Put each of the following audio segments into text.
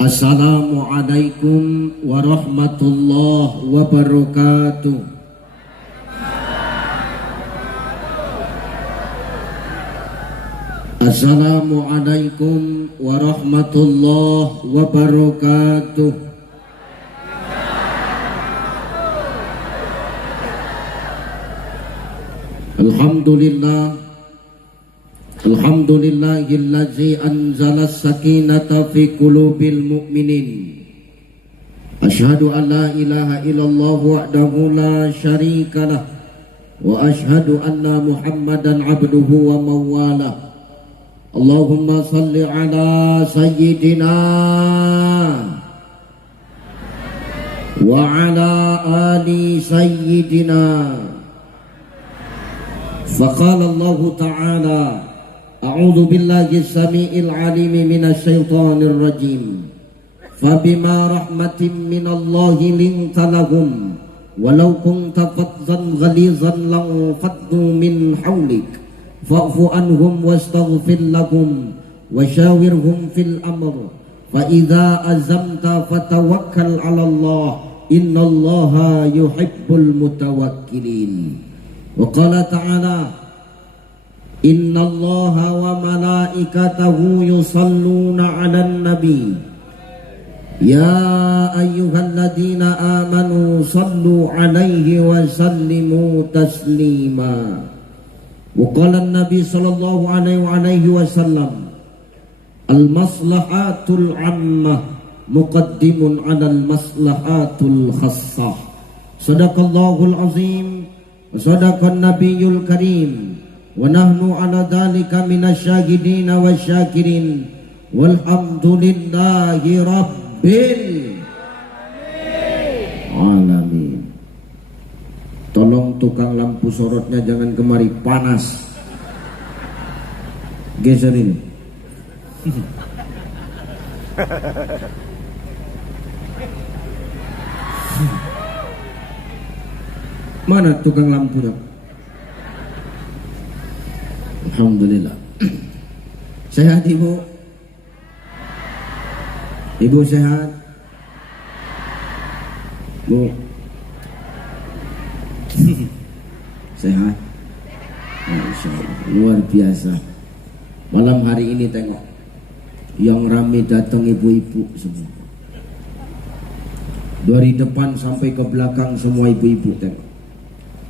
Assalamualaikum warahmatullahi wabarakatuh. Assalamualaikum warahmatullahi wabarakatuh. Alhamdulillahillazi anzala as-sakinata fi qulubil mu'minin. Asyhadu an la ilaha illallah wahdahu la syarikalah wa asyhadu anna Muhammadan abduhu wa mawalah. Allahumma salli ala sayyidina wa ala ali sayyidina. Faqala Allah ta'ala A'udzu billahi as-sami'il 'alim minasy syaithanir rajim. Fabima rahmatin minallahi linta lahum walau kunta faddan ghalizan lam faddu min hawlik fa'fu anhum wastaghfir lahum washawirhum fil amr fa idza azamta fatawakkal 'ala Allah innallaha yuhibbul mutawakkilin. Wa qala ta'ala Innallaha wa malaikatahu yusalluna 'alan nabi ya ayyuhalladzina amanu sallu 'alaihi wa sallimu taslima. Wa qala an-nabi sallallahu alaihi wasallam al-maslahatul 'ammah muqaddimun 'alal maslahatul khassah. Shadaqallahul azim wa sadaqan nabiyyul karim. Wa nahnu ala dhalika minasyahidina wasyakirin walhamdulillahi rabbil alamin. Tolong tukang lampu sorotnya jangan kemari, panas. Geserin. Mana tukang lampu dok? Alhamdulillah. Sehat ibu? Ibu sehat? Bu? Sehat? Masya Allah, luar biasa. Malam hari ini tengok yang rame datang ibu-ibu semua. Dari depan sampai ke belakang semua ibu-ibu tengok.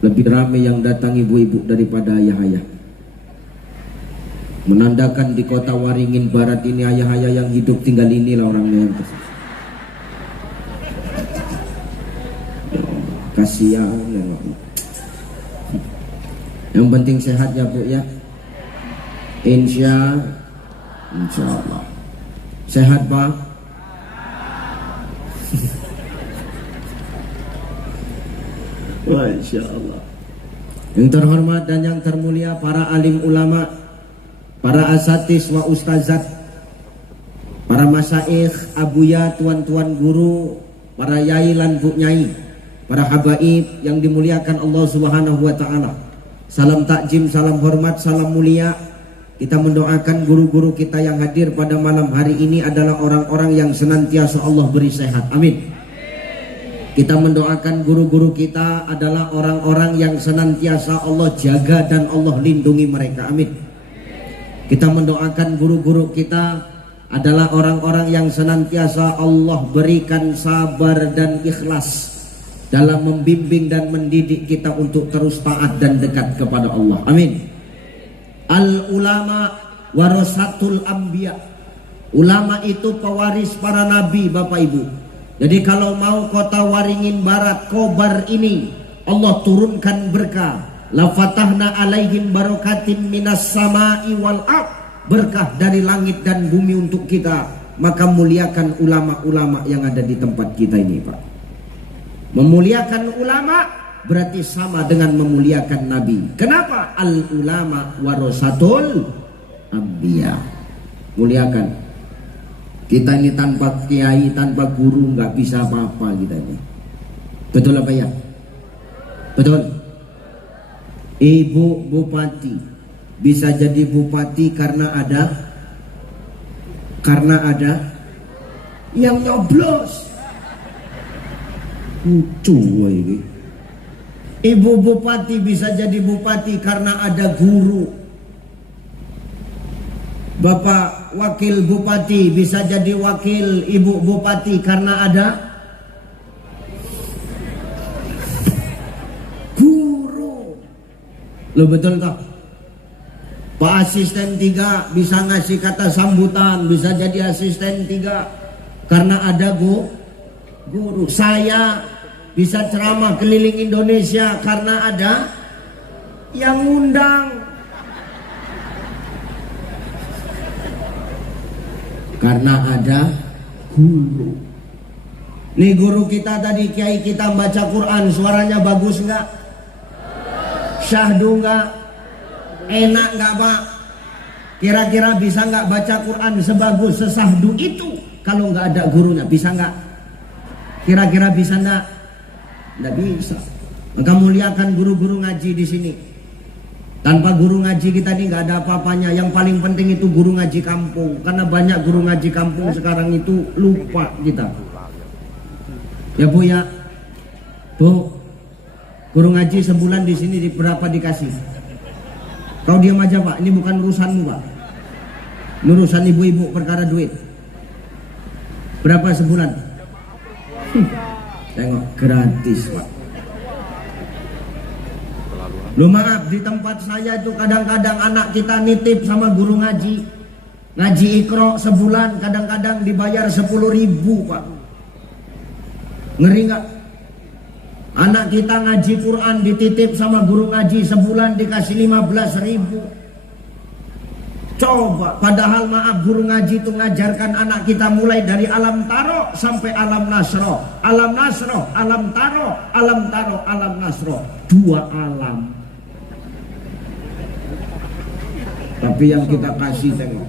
Lebih ramai yang datang ibu-ibu daripada ayah-ayah. Menandakan di kota Waringin Barat ini ayah-ayah yang hidup tinggal inilah orangnya yang tersisa. Kasihan. Yang penting sehat ya Bu ya. Insya Allah. Sehat Pak? Masya Allah. Yang terhormat dan yang termulia para alim ulama, para asatis wa ustazat, para masyaikh, abuya, tuan-tuan guru, para yai lan bu nyai, para habaib yang dimuliakan Allah Subhanahu wa taala. Salam takjim, salam hormat, salam mulia. Kita mendoakan guru-guru kita yang hadir pada malam hari ini adalah orang-orang yang senantiasa Allah beri sehat. Amin. Kita mendoakan guru-guru kita adalah orang-orang yang senantiasa Allah jaga dan Allah lindungi mereka. Amin. Kita mendoakan guru-guru kita adalah orang-orang yang senantiasa Allah berikan sabar dan ikhlas dalam membimbing dan mendidik kita untuk terus taat dan dekat kepada Allah. Amin. Al-ulama warasatul anbiya. Ulama itu pewaris para nabi, Bapak Ibu. Jadi kalau mau kota Waringin Barat, Kobar ini Allah turunkan berkah. La fatahna alaihim barakatin minas sama'i wal ard, berkah dari langit dan bumi untuk kita. Maka muliakan ulama-ulama yang ada di tempat kita ini, Pak. Memuliakan ulama berarti sama dengan memuliakan nabi. Kenapa? Al ulama warasatul anbiya. Muliakan. Kita ini tanpa kiai, tanpa guru nggak bisa apa-apa kita ini. Betul apa ya? Betul. Ibu bupati bisa jadi bupati karena ada yang nyoblos. Lucu ini. Ibu bupati bisa jadi bupati karena ada guru. Bapak wakil bupati bisa jadi wakil ibu bupati karena ada guru. Lo betul tak? Pak asisten 3 bisa ngasih kata sambutan, bisa jadi asisten 3 karena ada guru. Saya bisa ceramah keliling Indonesia karena ada yang ngundang. Karena ada guru. Nih guru kita tadi, kiai kita baca Quran, suaranya bagus nggak? Syahdu nggak? Enak nggak Pak? Kira-kira bisa nggak baca Quran sebagus sesahdu itu kalau nggak ada gurunya? Bisa nggak? Kira-kira bisa nggak? Nggak bisa. Maka muliakan guru-guru ngaji di sini. Tanpa guru ngaji kita ini nggak ada apa-apanya. Yang paling penting itu guru ngaji kampung. Karena banyak guru ngaji kampung sekarang itu lupa kita. Ya Bu ya, Bu, guru ngaji sebulan di sini berapa dikasih? Kau diam aja Pak. Ini bukan urusanmu Pak. Ini urusan ibu-ibu perkara duit. Berapa sebulan? Tengok gratis Pak. Loh maaf, di tempat saya itu kadang-kadang anak kita nitip sama guru ngaji. Ngaji Iqra sebulan kadang-kadang dibayar 10.000 Pak. Ngeri nggak? Anak kita ngaji Quran dititip sama guru ngaji sebulan dikasih 15.000. Coba, padahal maaf guru ngaji itu ngajarkan anak kita mulai dari alam taro sampai alam nasro. Alam nasro, alam taro, alam taro, alam nasro. 2 alam. Tapi yang kita kasih tengok.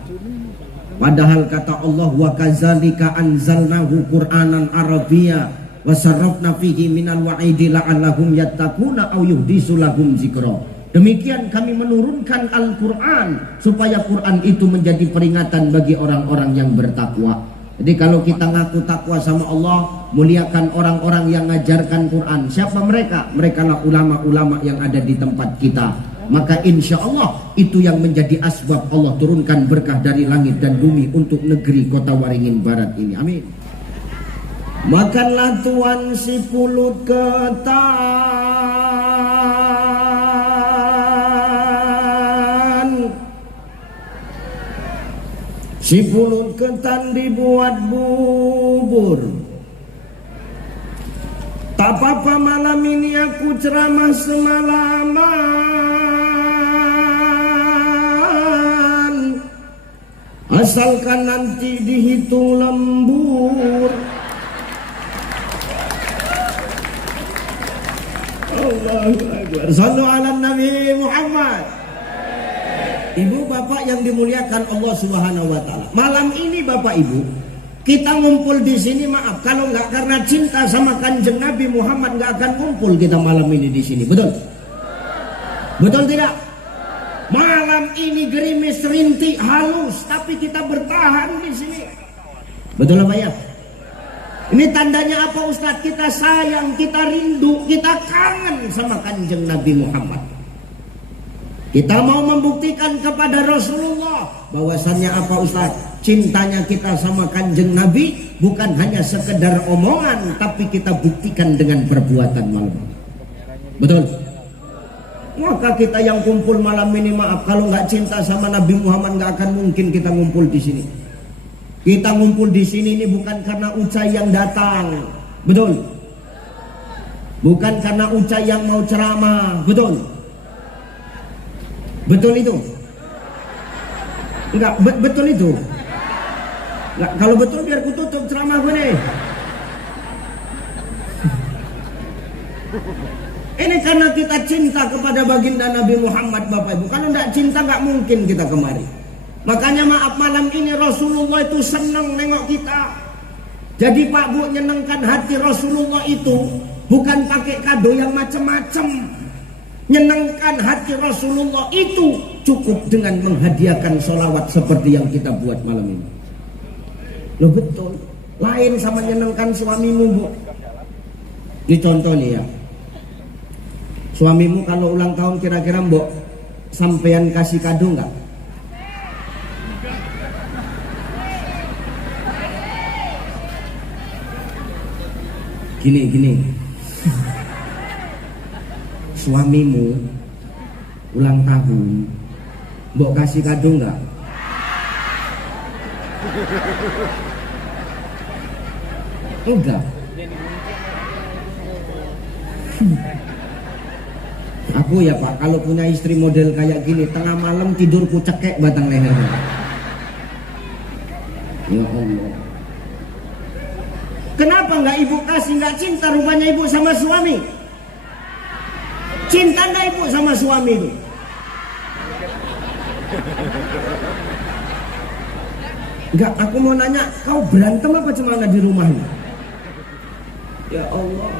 Padahal kata Allah wa kadzalika anzalnahu Qur'anan Arabiyya wa sarrafna fihi minal wa'idi la'allahum yattaquna aw yuhdisu lahum dzikra. Demikian kami menurunkan Al-Qur'an supaya Quran itu menjadi peringatan bagi orang-orang yang bertakwa. Jadi kalau kita ngaku takwa sama Allah, muliakan orang-orang yang ngajarkan Quran. Siapa mereka? Mereka lah ulama-ulama yang ada di tempat kita. Maka insya Allah itu yang menjadi asbab Allah turunkan berkah dari langit dan bumi untuk negeri Kota Waringin Barat ini. Amin. Makanlah tuan si pulut ketan. Si pulut ketan dibuat bubur. Tak apa-apa malam ini aku ceramah semalaman. Asalkan nanti dihitung lembur. Allahu Akbar. Sallu ala Nabi Muhammad. Ibu bapak yang dimuliakan Allah Subhanahu wa taala. Malam ini Bapak Ibu, kita ngumpul di sini, maaf kalau nggak karena cinta sama Kanjeng Nabi Muhammad nggak akan ngumpul kita malam ini di sini. Betul? Betul tidak? Malam ini gerimis rintik halus, tapi kita bertahan di sini. Betul apa ya? Ini tandanya apa Ustadz? Kita sayang, kita rindu, kita kangen sama Kanjeng Nabi Muhammad. Kita mau membuktikan kepada Rasulullah bahwasannya apa Ustadz? Cintanya kita sama Kanjeng Nabi bukan hanya sekedar omongan, tapi kita buktikan dengan perbuatan malam. Betul? Maka kita yang kumpul malam ini, maaf kalau nggak cinta sama Nabi Muhammad nggak akan mungkin kita ngumpul di sini. Kita ngumpul di sini ini bukan karena Ucai yang datang, betul? Bukan karena Ucai yang mau ceramah, betul? Betul itu? Enggak, betul itu? Enggak, kalau betul biar ku tutup ceramah gue nih. Ini karena kita cinta kepada baginda Nabi Muhammad Bapak Ibu. Kalau tidak cinta nggak mungkin kita kemari. Makanya maaf malam ini Rasulullah itu senang nengok kita. Jadi Pak Bu, nyenengkan hati Rasulullah itu bukan pakai kado yang macam-macam. Nyenengkan hati Rasulullah itu cukup dengan menghadiahkan sholawat seperti yang kita buat malam ini. Loh betul. Lain sama nyenengkan suamimu, Bu. Ini contoh nih ya. Suamimu kalau ulang tahun kira-kira Mbok sampean kasih kado nggak? Gini. Suamimu ulang tahun, Mbok kasih kado nggak? Enggak. Aku ya Pak, kalau punya istri model kayak gini, tengah malam tidurku cekek batang lehernya. Ya Allah. Kenapa nggak ibu kasih, nggak cinta rupanya ibu sama suami? Cinta nggak ibu sama suami itu? Enggak, aku mau nanya, kau berantem apa cuma di rumahnya? Ya Allah.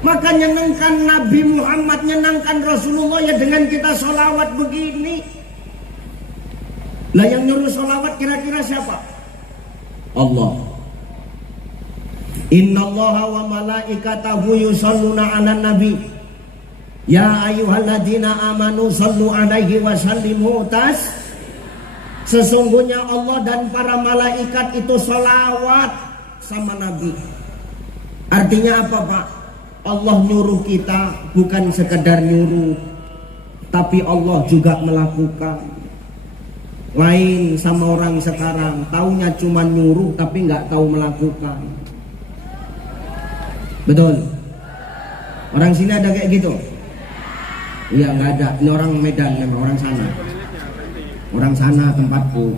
Maka nyenangkan Nabi Muhammad, nyenangkan Rasulullah ya dengan kita sholawat begini. Lah yang nyuruh sholawat kira-kira siapa? Allah. Innallaha wa malaikatahu yusholluna 'alan nabi. Ya ayyuhalladzina amanu shallu 'alaihi wa sallimu Sesungguhnya Allah dan para malaikat itu sholawat sama Nabi. Artinya apa Pak? Allah nyuruh kita bukan sekedar nyuruh, tapi Allah juga melakukan. Lain sama orang sekarang, taunya cuma nyuruh tapi nggak tahu melakukan. Betul? Orang sini ada kayak gitu? Iya nggak ada. Ini orang Medan memang, orang sana. Orang sana tempatku.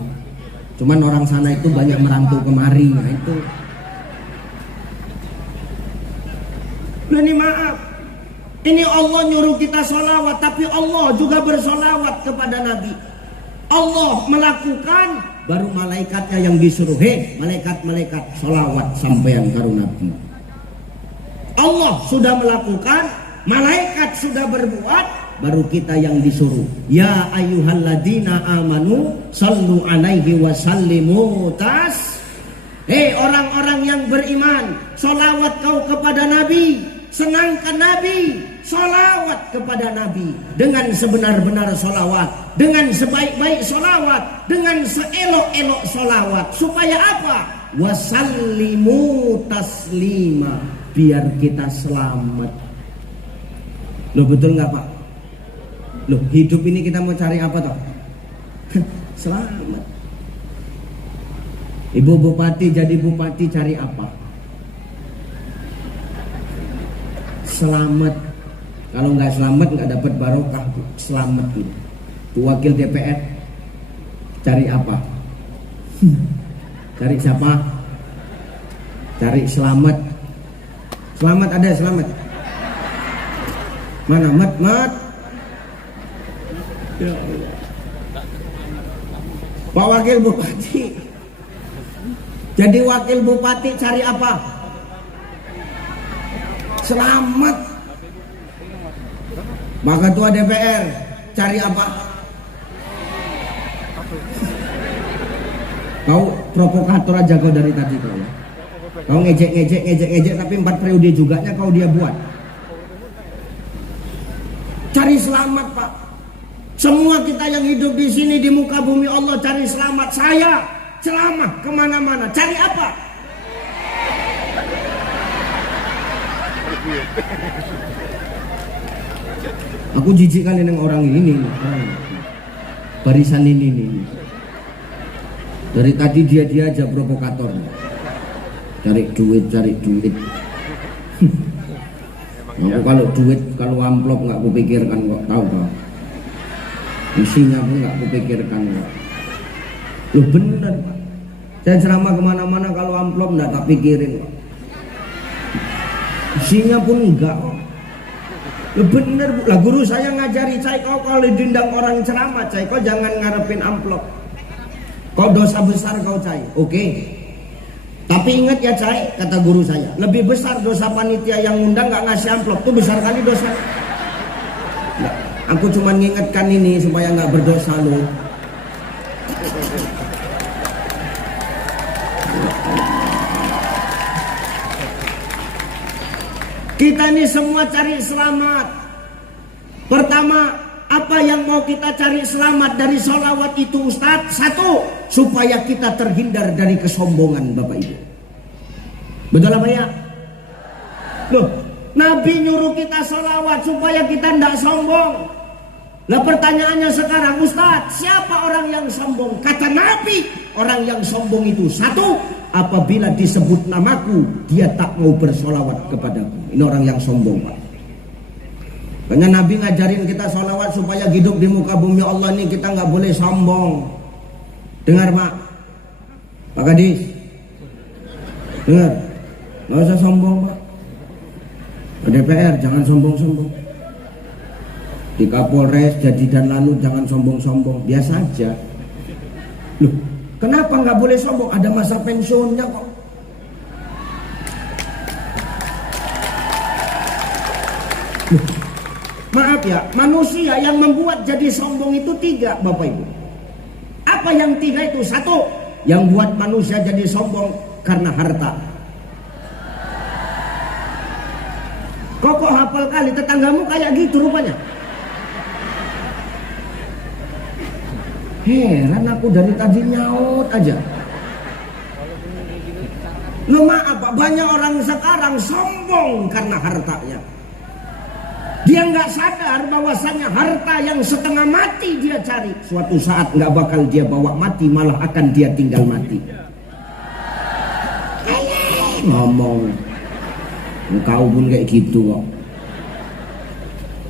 Cuman orang sana itu banyak merantau kemari, nah itu. Ini maaf, ini Allah nyuruh kita sholawat, tapi Allah juga bersolawat kepada Nabi. Allah melakukan, baru malaikatnya yang disuruh. Hei malaikat-malaikat, sholawat sampean karo Nabi. Allah sudah melakukan, malaikat sudah berbuat, baru kita yang disuruh. Ya ayyuhalladzina amanu sallu alaihi wa sallimu Hei orang-orang yang beriman, sholawat kau kepada Nabi. Senangkan Nabi, sholawat kepada Nabi dengan sebenar-benar sholawat, dengan sebaik-baik sholawat, dengan seelok-elok sholawat. Supaya apa? Wasallimu taslima, biar kita selamat. Loh betul nggak Pak? Loh hidup ini kita mau cari apa toh? Selamat. Ibu bupati jadi bupati cari apa? Selamat. Kalau nggak selamat nggak dapat barokah. Selamat gitu. Wakil DPR cari apa? Cari siapa? Cari selamat. Selamat ada selamat. Mana mat? Ya Allah. Pak Wakil Bupati. Jadi wakil bupati cari apa? Selamat. Pak Ketua DPR cari apa? Kau provokator aja kau dari tadi kau ya. Kau ngejek tapi 4 periode juga kau dia buat. Cari selamat Pak. Semua kita yang hidup di sini di muka bumi Allah cari selamat. Saya selamat kemana-mana. Cari apa? Aku jijik kali dengan orang ini, barisan ini. Dari tadi dia aja provokator. Cari duit. Aku kalau duit, kalau amplop nggak kupikirkan kok, tahu kok. Isinya pun nggak kupikirkan kok. Loh bener, saya ceramah kemana-mana kalau amplop nggak tak pikirin kok. Isinya pun enggak kok. Loh bener lah, guru saya ngajari saya, kau kalau diundang orang ceramah cai, kau jangan ngarepin amplop. Kau dosa besar kau cai, oke. Tapi ingat ya cai, kata guru saya, lebih besar dosa panitia yang undang nggak ngasih amplop, tuh besar kali dosa. Nah, aku cuma ngingetkan ini supaya nggak berdosa lo. Kita ini semua cari selamat. Pertama, apa yang mau kita cari selamat dari sholawat itu Ustadz? Satu, supaya kita terhindar dari kesombongan Bapak Ibu. Betul apa ya? Loh, Nabi nyuruh kita sholawat supaya kita tidak sombong. Lah pertanyaannya sekarang, Ustadz, siapa orang yang sombong? Kata Nabi, orang yang sombong itu satu, apabila disebut namaku, dia tak mau bersolawat kepadaku. Ini orang yang sombong, Pak. Karena Nabi ngajarin kita solawat supaya hidup di muka bumi Allah ini kita nggak boleh sombong. Dengar, Pak. Pak Kadis, dengar, nggak usah sombong, Pak. DPR jangan sombong-sombong. Di Kapolres jadi dan lalu jangan sombong-sombong, biasa aja. Loh, kenapa nggak boleh sombong? Ada masa pensiunnya kok. Loh, maaf ya, manusia yang membuat jadi sombong itu tiga, Bapak Ibu. Apa yang tiga itu? Satu, yang buat manusia jadi sombong karena harta. Kok hafal kali, tetanggamu kayak gitu rupanya. Heran aku dari tadi nyaut aja. Loh maaf Pak, banyak orang sekarang sombong karena hartanya. Dia nggak sadar bahwasanya harta yang setengah mati dia cari, suatu saat nggak bakal dia bawa mati, malah akan dia tinggal mati. Ngomong, engkau pun kayak gitu kok.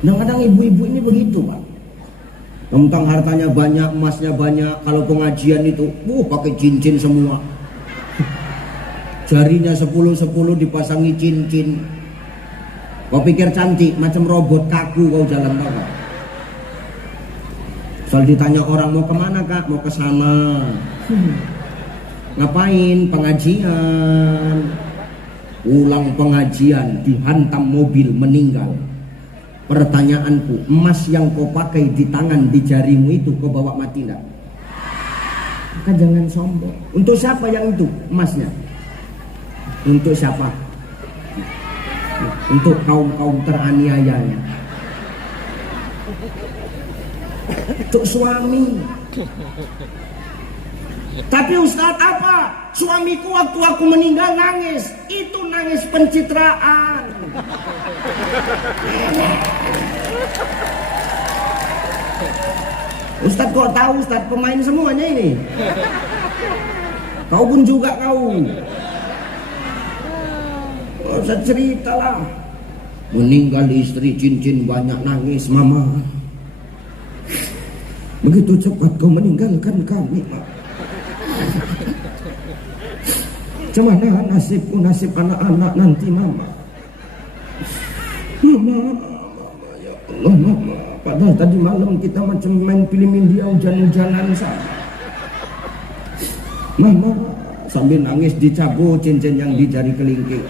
Kadang-kadang ibu-ibu ini begitu Pak. Tentang hartanya banyak, emasnya banyak. Kalau pengajian itu, pakai cincin semua. Jarinya 10-10 dipasangi cincin. Kau pikir cantik, macam robot kaku kau jalan Bapak. Soal ditanya orang mau kemana Kak? Mau ke sana. Ngapain? Pengajian. Ulang pengajian, dihantam mobil, meninggal. Pertanyaanku, emas yang kau pakai di tangan, di jarimu itu kau bawa mati enggak? Maka jangan sombong. Untuk siapa yang itu emasnya? Untuk siapa? Untuk kaum-kaum teraniayanya. Untuk suami. Tapi Ustadz apa? Suamiku waktu aku meninggal nangis. Itu nangis pencitraan. Ustadz kok tahu Ustadz pemain semuanya ini. Kau pun juga kau. Oh, saya ceritalah. Meninggal istri, cincin banyak, nangis mama. Begitu cepat kau meninggalkan kami, Mak. Gimana nasibku, nasib anak-anak nanti mama. Mama, ya Allah mama. Padahal tadi malam kita macam main film India hujan-hujanan saja. Mama, sambil nangis dicabut cincin yang di jari kelingking.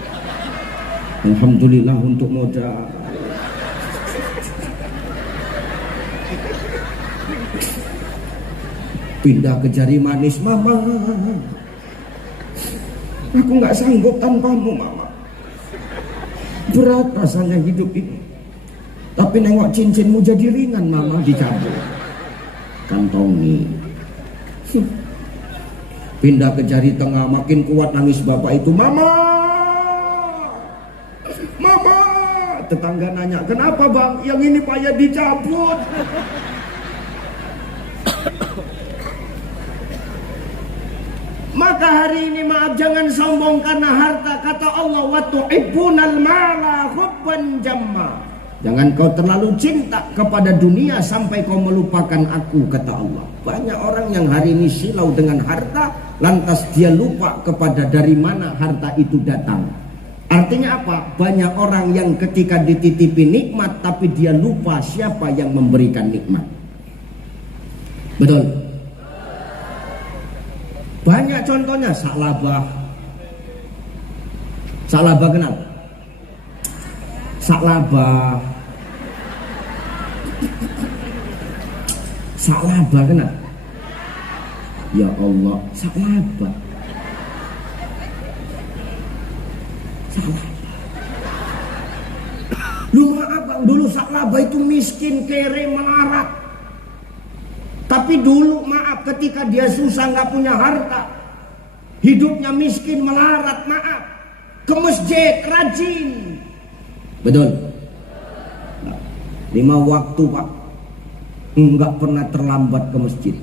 Alhamdulillah untuk modal. Pindah ke jari manis, mama. Aku nggak sanggup tanpamu, mama. Berat rasanya hidup ini. Tapi nengok cincinmu jadi ringan, mama, dicabut. Kantongi. Pindah ke jari tengah, makin kuat nangis bapak itu, mama. Mama. Tetangga nanya, kenapa bang? Yang ini payah dicabut. Maka hari ini maaf jangan sombong karena harta. Kata Allah, wa tuhibbunal mala hubban jamma. Jangan kau terlalu cinta kepada dunia sampai kau melupakan aku, kata Allah. Banyak orang yang hari ini silau dengan harta, lantas dia lupa kepada dari mana harta itu datang. Artinya apa? Banyak orang yang ketika dititipi nikmat tapi dia lupa siapa yang memberikan nikmat. Betul? Banyak contohnya. Saklabah. Saklabah kenal? Saklabah. Saklabah kenal? Ya Allah, saklabah. Saklabah. Sa'labah itu miskin, kere, melarat. Tapi dulu maaf, ketika dia susah nggak punya harta, hidupnya miskin, melarat, maaf, ke masjid rajin. Betul. 5 waktu Pak, nggak pernah terlambat ke masjid.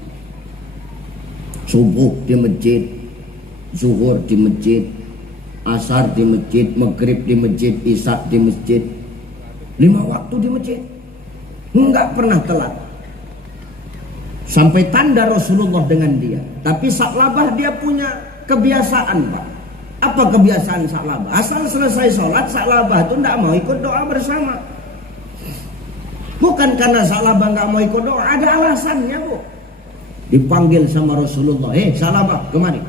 Subuh di masjid, zuhur di masjid, asar di masjid, maghrib di masjid, isya di masjid. 5 waktu di masjid, nggak pernah telat. Sampai tanda Rasulullah dengan dia. Tapi Sa'labah dia punya kebiasaan Pak. Apa kebiasaan Sa'labah? Asal selesai sholat, Sa'labah itu tidak mau ikut doa bersama. Bukan karena Sa'labah nggak mau ikut doa, ada alasannya Bu. Dipanggil sama Rasulullah, Sa'labah kemari.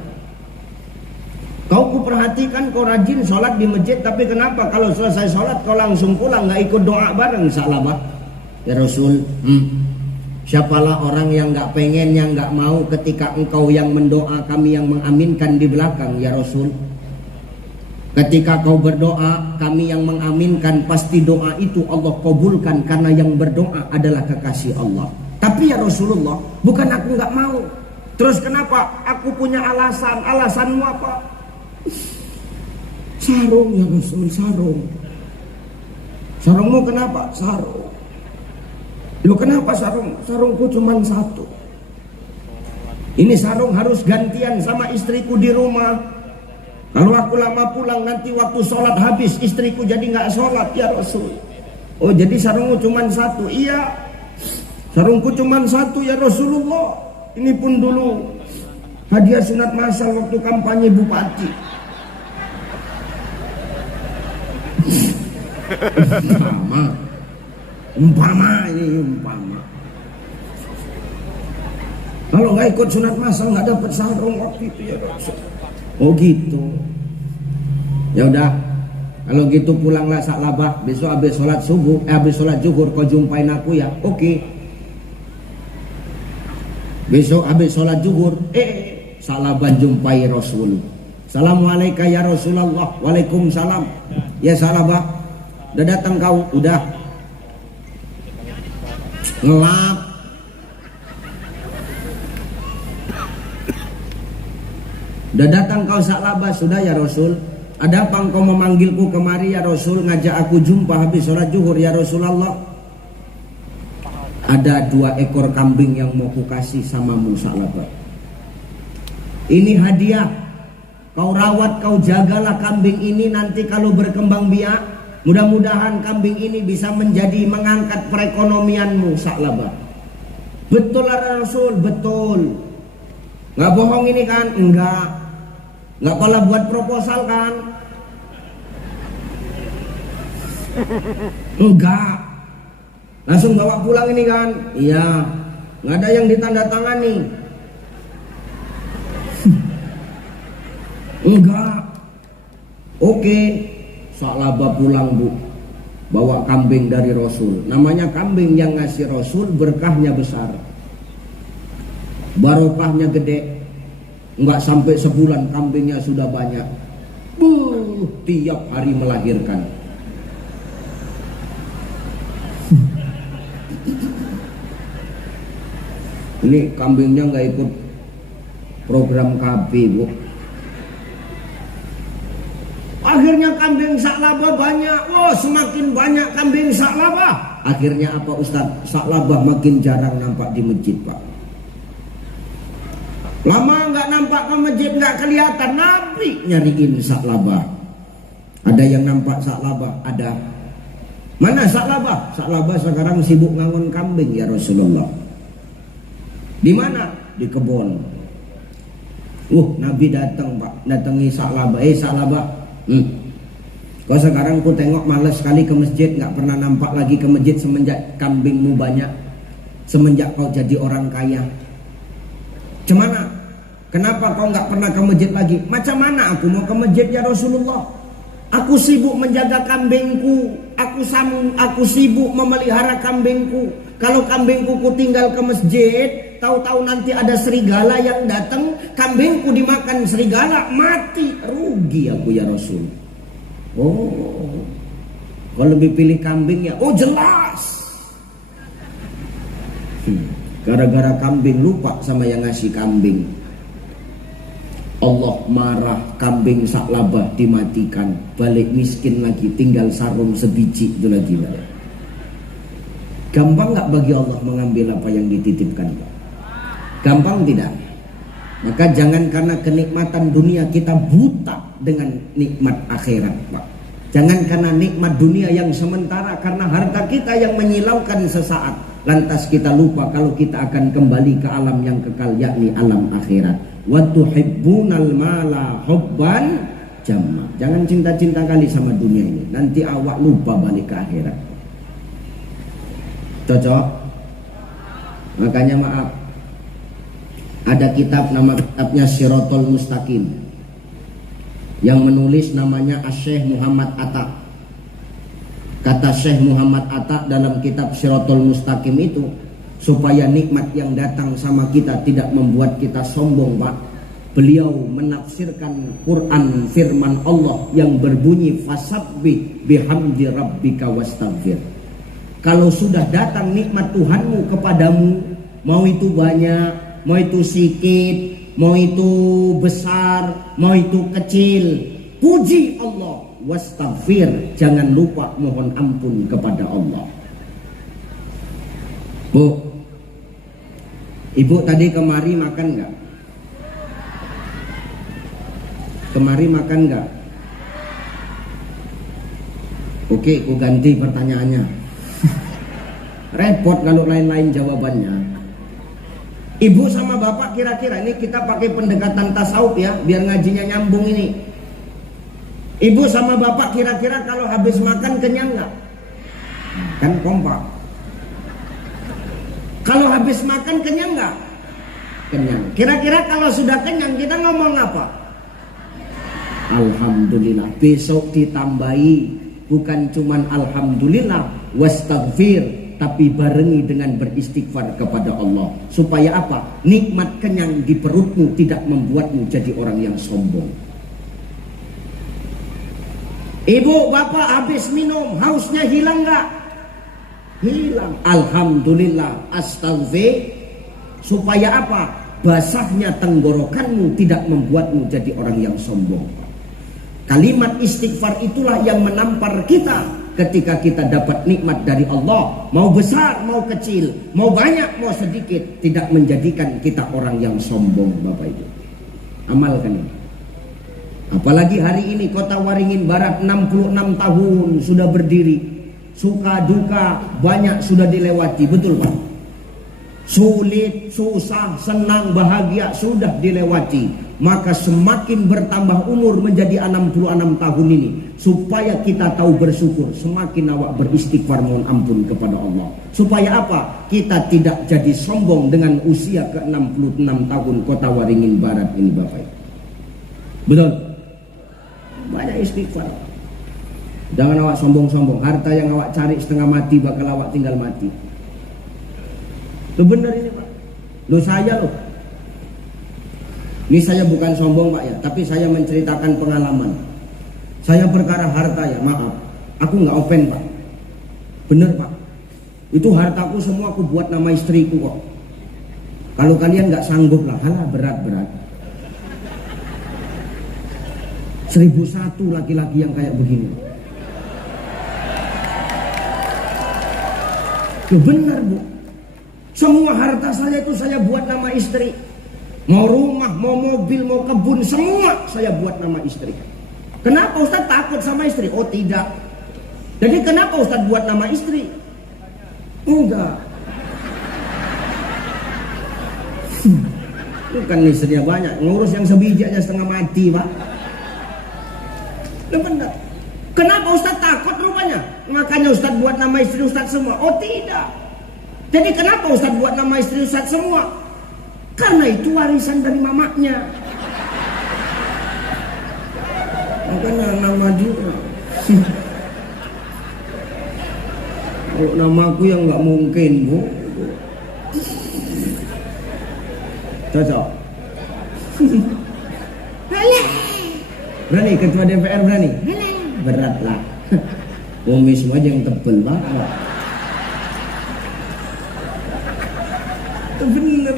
Kau kuperhatikan kau rajin sholat di masjid, tapi kenapa kalau selesai sholat kau langsung pulang nggak ikut doa bareng Sa'labah? Ya Rasul, siapalah orang yang nggak pengen, yang nggak mau ketika engkau yang mendoa, kami yang mengaminkan di belakang ya Rasul. Ketika kau berdoa, kami yang mengaminkan, pasti doa itu Allah kabulkan karena yang berdoa adalah kekasih Allah. Tapi ya Rasulullah, bukan aku nggak mau. Terus kenapa? Aku punya alasan. Alasanmu apa? Sarung ya Rasul, sarung. Sarungmu kenapa? Sarung. Loh kenapa sarung? Sarungku cuma 1. Ini sarung harus gantian sama istriku di rumah. Kalau aku lama pulang nanti waktu sholat habis, istriku jadi nggak sholat ya Rasul. Oh jadi sarungmu cuma 1? Iya, sarungku cuma 1 ya Rasulullah. Ini pun dulu hadiah sunat masal waktu kampanye bupati. Umpama. Kalau nggak ikut sunat masal nggak dapat sarung waktu itu ya Rasul. Oh gitu. Ya udah, kalau gitu pulanglah Sa'labah. Besok habis sholat subuh, habis sholat zuhur kau jumpain aku ya. Oke. Besok habis sholat zuhur, Sa'labah jumpai Rasul. Assalamualaikum ya Rasulullah. Waalaikumsalam. Ya Sa'labah, udah datang kau? Udah. Ngelap. Udah datang kau Sa'labah? Sudah ya Rasul. Ada apa engkau memanggilku kemari ya Rasul, ngajak aku jumpa habis sholat zuhur ya Rasulullah? Ada 2 ekor kambing yang mau kukasih samamu Sa'labah. Ini hadiah. Kau rawat, kau jagalah kambing ini, nanti kalau berkembang biak, mudah-mudahan kambing ini bisa menjadi mengangkat perekonomianmu Sa'labah. Betul lah Rasul, betul. Nggak bohong ini kan? Enggak. Nggak pala buat proposal kan? Enggak. Langsung bawa pulang ini kan? Iya. Nggak ada yang ditandatangani. Enggak. Oke. Sa'labah pulang Bu, bawa kambing dari Rasul. Namanya kambing yang ngasih Rasul, berkahnya besar, barokahnya gede. Enggak sampai sebulan kambingnya sudah banyak. Tiap hari melahirkan. Ini kambingnya nggak ikut program KB Bu. Akhirnya kambing Sa'labah banyak. Wah, semakin banyak kambing Sa'labah. Akhirnya apa Ustaz? Sa'labah makin jarang nampak di masjid Pak. Lama nggak nampak ke masjid, nggak kelihatan. Nabi nyariin Sa'labah. Ada yang nampak Sa'labah? Ada. Mana Sa'labah? Sa'labah sekarang sibuk ngangon kambing ya Rasulullah. Di mana? Di kebun. Nabi datang Pak, datangi Sa'labah. Sa'labah, kau sekarang ku tengok malas sekali ke masjid, nggak pernah nampak lagi ke masjid semenjak kambingmu banyak, semenjak kau jadi orang kaya. Cemana? Kenapa kau nggak pernah ke masjid lagi? Macam mana aku mau ke masjid ya Rasulullah? Aku sibuk menjaga kambingku, aku sibuk memelihara kambingku. Kalau kambingku ku tinggal ke masjid, tahu-tahu nanti ada serigala yang datang, kambingku dimakan serigala, mati, rugi aku ya Rasul. Oh, kau lebih pilih kambing ya? Oh jelas. Gara-gara kambing lupa sama yang ngasih kambing. Allah marah, kambing sak labah dimatikan, balik miskin lagi, tinggal sarung sebiji itu lagi. Gampang nggak bagi Allah mengambil apa yang dititipkan? Gampang tidak? Maka jangan karena kenikmatan dunia kita buta dengan nikmat akhirat, Pak. Jangan karena nikmat dunia yang sementara, karena harta kita yang menyilaukan sesaat, lantas kita lupa kalau kita akan kembali ke alam yang kekal, yakni alam akhirat. Wa tuhibbunal mala hubban jamma. Jangan cinta-cinta kali sama dunia ini, nanti awak lupa balik ke akhirat. Cocok? Makanya maaf, ada kitab, nama kitabnya Siratul Mustaqim, yang menulis namanya Syekh Muhammad Atta. Kata Syekh Muhammad Atta dalam kitab Siratul Mustaqim itu, supaya nikmat yang datang sama kita tidak membuat kita sombong, Pak. Beliau menafsirkan Quran firman Allah yang berbunyi fasabbih bihamdi rabbika wastaghfir. Kalau sudah datang nikmat Tuhanmu kepadamu, mau itu banyak, mau itu sedikit, mau itu besar, mau itu kecil, puji Allah, wastaghfir, jangan lupa mohon ampun kepada Allah. Bu, ibu tadi kemari makan nggak? Kemari makan nggak? Oke, aku ganti pertanyaannya. Repot kalau lain-lain jawabannya. Ibu sama bapak kira-kira, ini kita pakai pendekatan tasawuf ya, biar ngajinya nyambung ini. Ibu sama bapak kira-kira kalau habis makan kenyang nggak? Kan kompak. Kalau habis makan kenyang nggak? Kenyang. Kira-kira kalau sudah kenyang kita ngomong apa? Alhamdulillah. Besok ditambahi, bukan cuman alhamdulillah, wastaghfir, tapi barengi dengan beristighfar kepada Allah. Supaya apa? Nikmat kenyang di perutmu tidak membuatmu jadi orang yang sombong. Ibu, bapak habis minum, hausnya hilang nggak? Hilang. Alhamdulillah, astaghfir. Supaya apa? Basahnya tenggorokanmu tidak membuatmu jadi orang yang sombong. Kalimat istighfar itulah yang menampar kita ketika kita dapat nikmat dari Allah. Mau besar, mau kecil, mau banyak, mau sedikit, tidak menjadikan kita orang yang sombong, Bapak Ibu. Amalkan ini. Apalagi hari ini Kota Waringin Barat 66 tahun sudah berdiri. Suka duka banyak sudah dilewati, betul Pak? Sulit, susah, senang, bahagia sudah dilewati. Maka semakin bertambah umur menjadi 66 tahun ini, supaya kita tahu bersyukur, semakin awak beristighfar mohon ampun kepada Allah. Supaya apa? Kita tidak jadi sombong dengan usia ke 66 tahun Kota Waringin Barat ini, Bapak Ibu. Betul? Banyak istighfar. Jangan awak sombong-sombong. Harta yang awak cari setengah mati bakal awak tinggal mati. Lo bener ini Pak. Lo saya loh. Ini saya bukan sombong Pak ya, tapi saya menceritakan pengalaman. Saya perkara harta ya, maaf, aku nggak open Pak. Bener Pak. Itu hartaku semua aku buat nama istriku kok. Kalau kalian nggak sanggup lah, halah berat-berat. 1001 laki-laki yang kayak begini. Ya benar Bu. Semua harta saya itu saya buat nama istri. Mau rumah, mau mobil, mau kebun, semua saya buat nama istri. Kenapa Ustaz takut sama istri? Oh tidak. Jadi kenapa Ustaz buat nama istri? Enggak. Bukan istrinya banyak, ngurus yang sebiji aja setengah mati Pak. Benar. Kenapa Ustaz takut rupanya? Makanya Ustaz buat nama istri Ustaz semua. Oh tidak. Jadi kenapa Ustaz buat nama istri Ustaz semua? Karena itu warisan dari mamanya. Makanya nama dia. Kalau namaku yang nggak mungkin Bu. Cocok. Berani ketua DPR berani? Berat lah. Umi semua aja yang tebel banget. itu bener.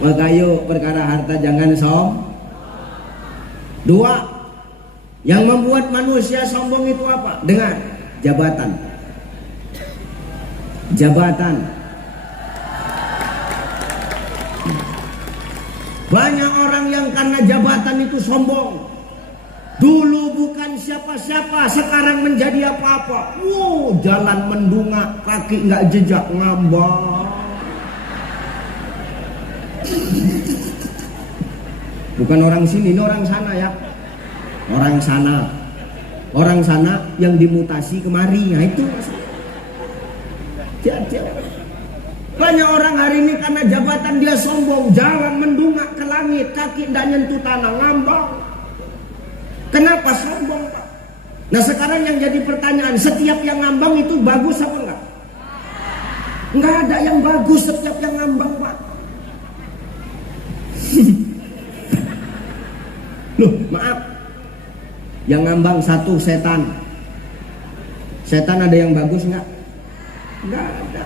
Maka yuk perkara harta jangan Dua, yang membuat manusia sombong itu apa? Dengar, jabatan. Jabatan. Banyak orang yang karena jabatan itu sombong. Dulu bukan siapa-siapa, sekarang menjadi apa-apa. Wow, jalan mendungak, kaki nggak jejak, ngambang. Bukan orang sini, ini orang sana ya. Orang sana. Orang sana yang dimutasi kemari. Nah itu. Banyak orang hari ini karena jabatan dia sombong, jalan mendungak ke langit, kaki tidak nyentuh tanah, ngambang. Kenapa sombong, Pak? Nah sekarang yang jadi pertanyaan, setiap yang ngambang itu bagus apa enggak? Enggak ada yang bagus setiap yang ngambang, Pak. Loh, maaf. Yang ngambang satu setan. Setan ada yang bagus enggak? Enggak ada.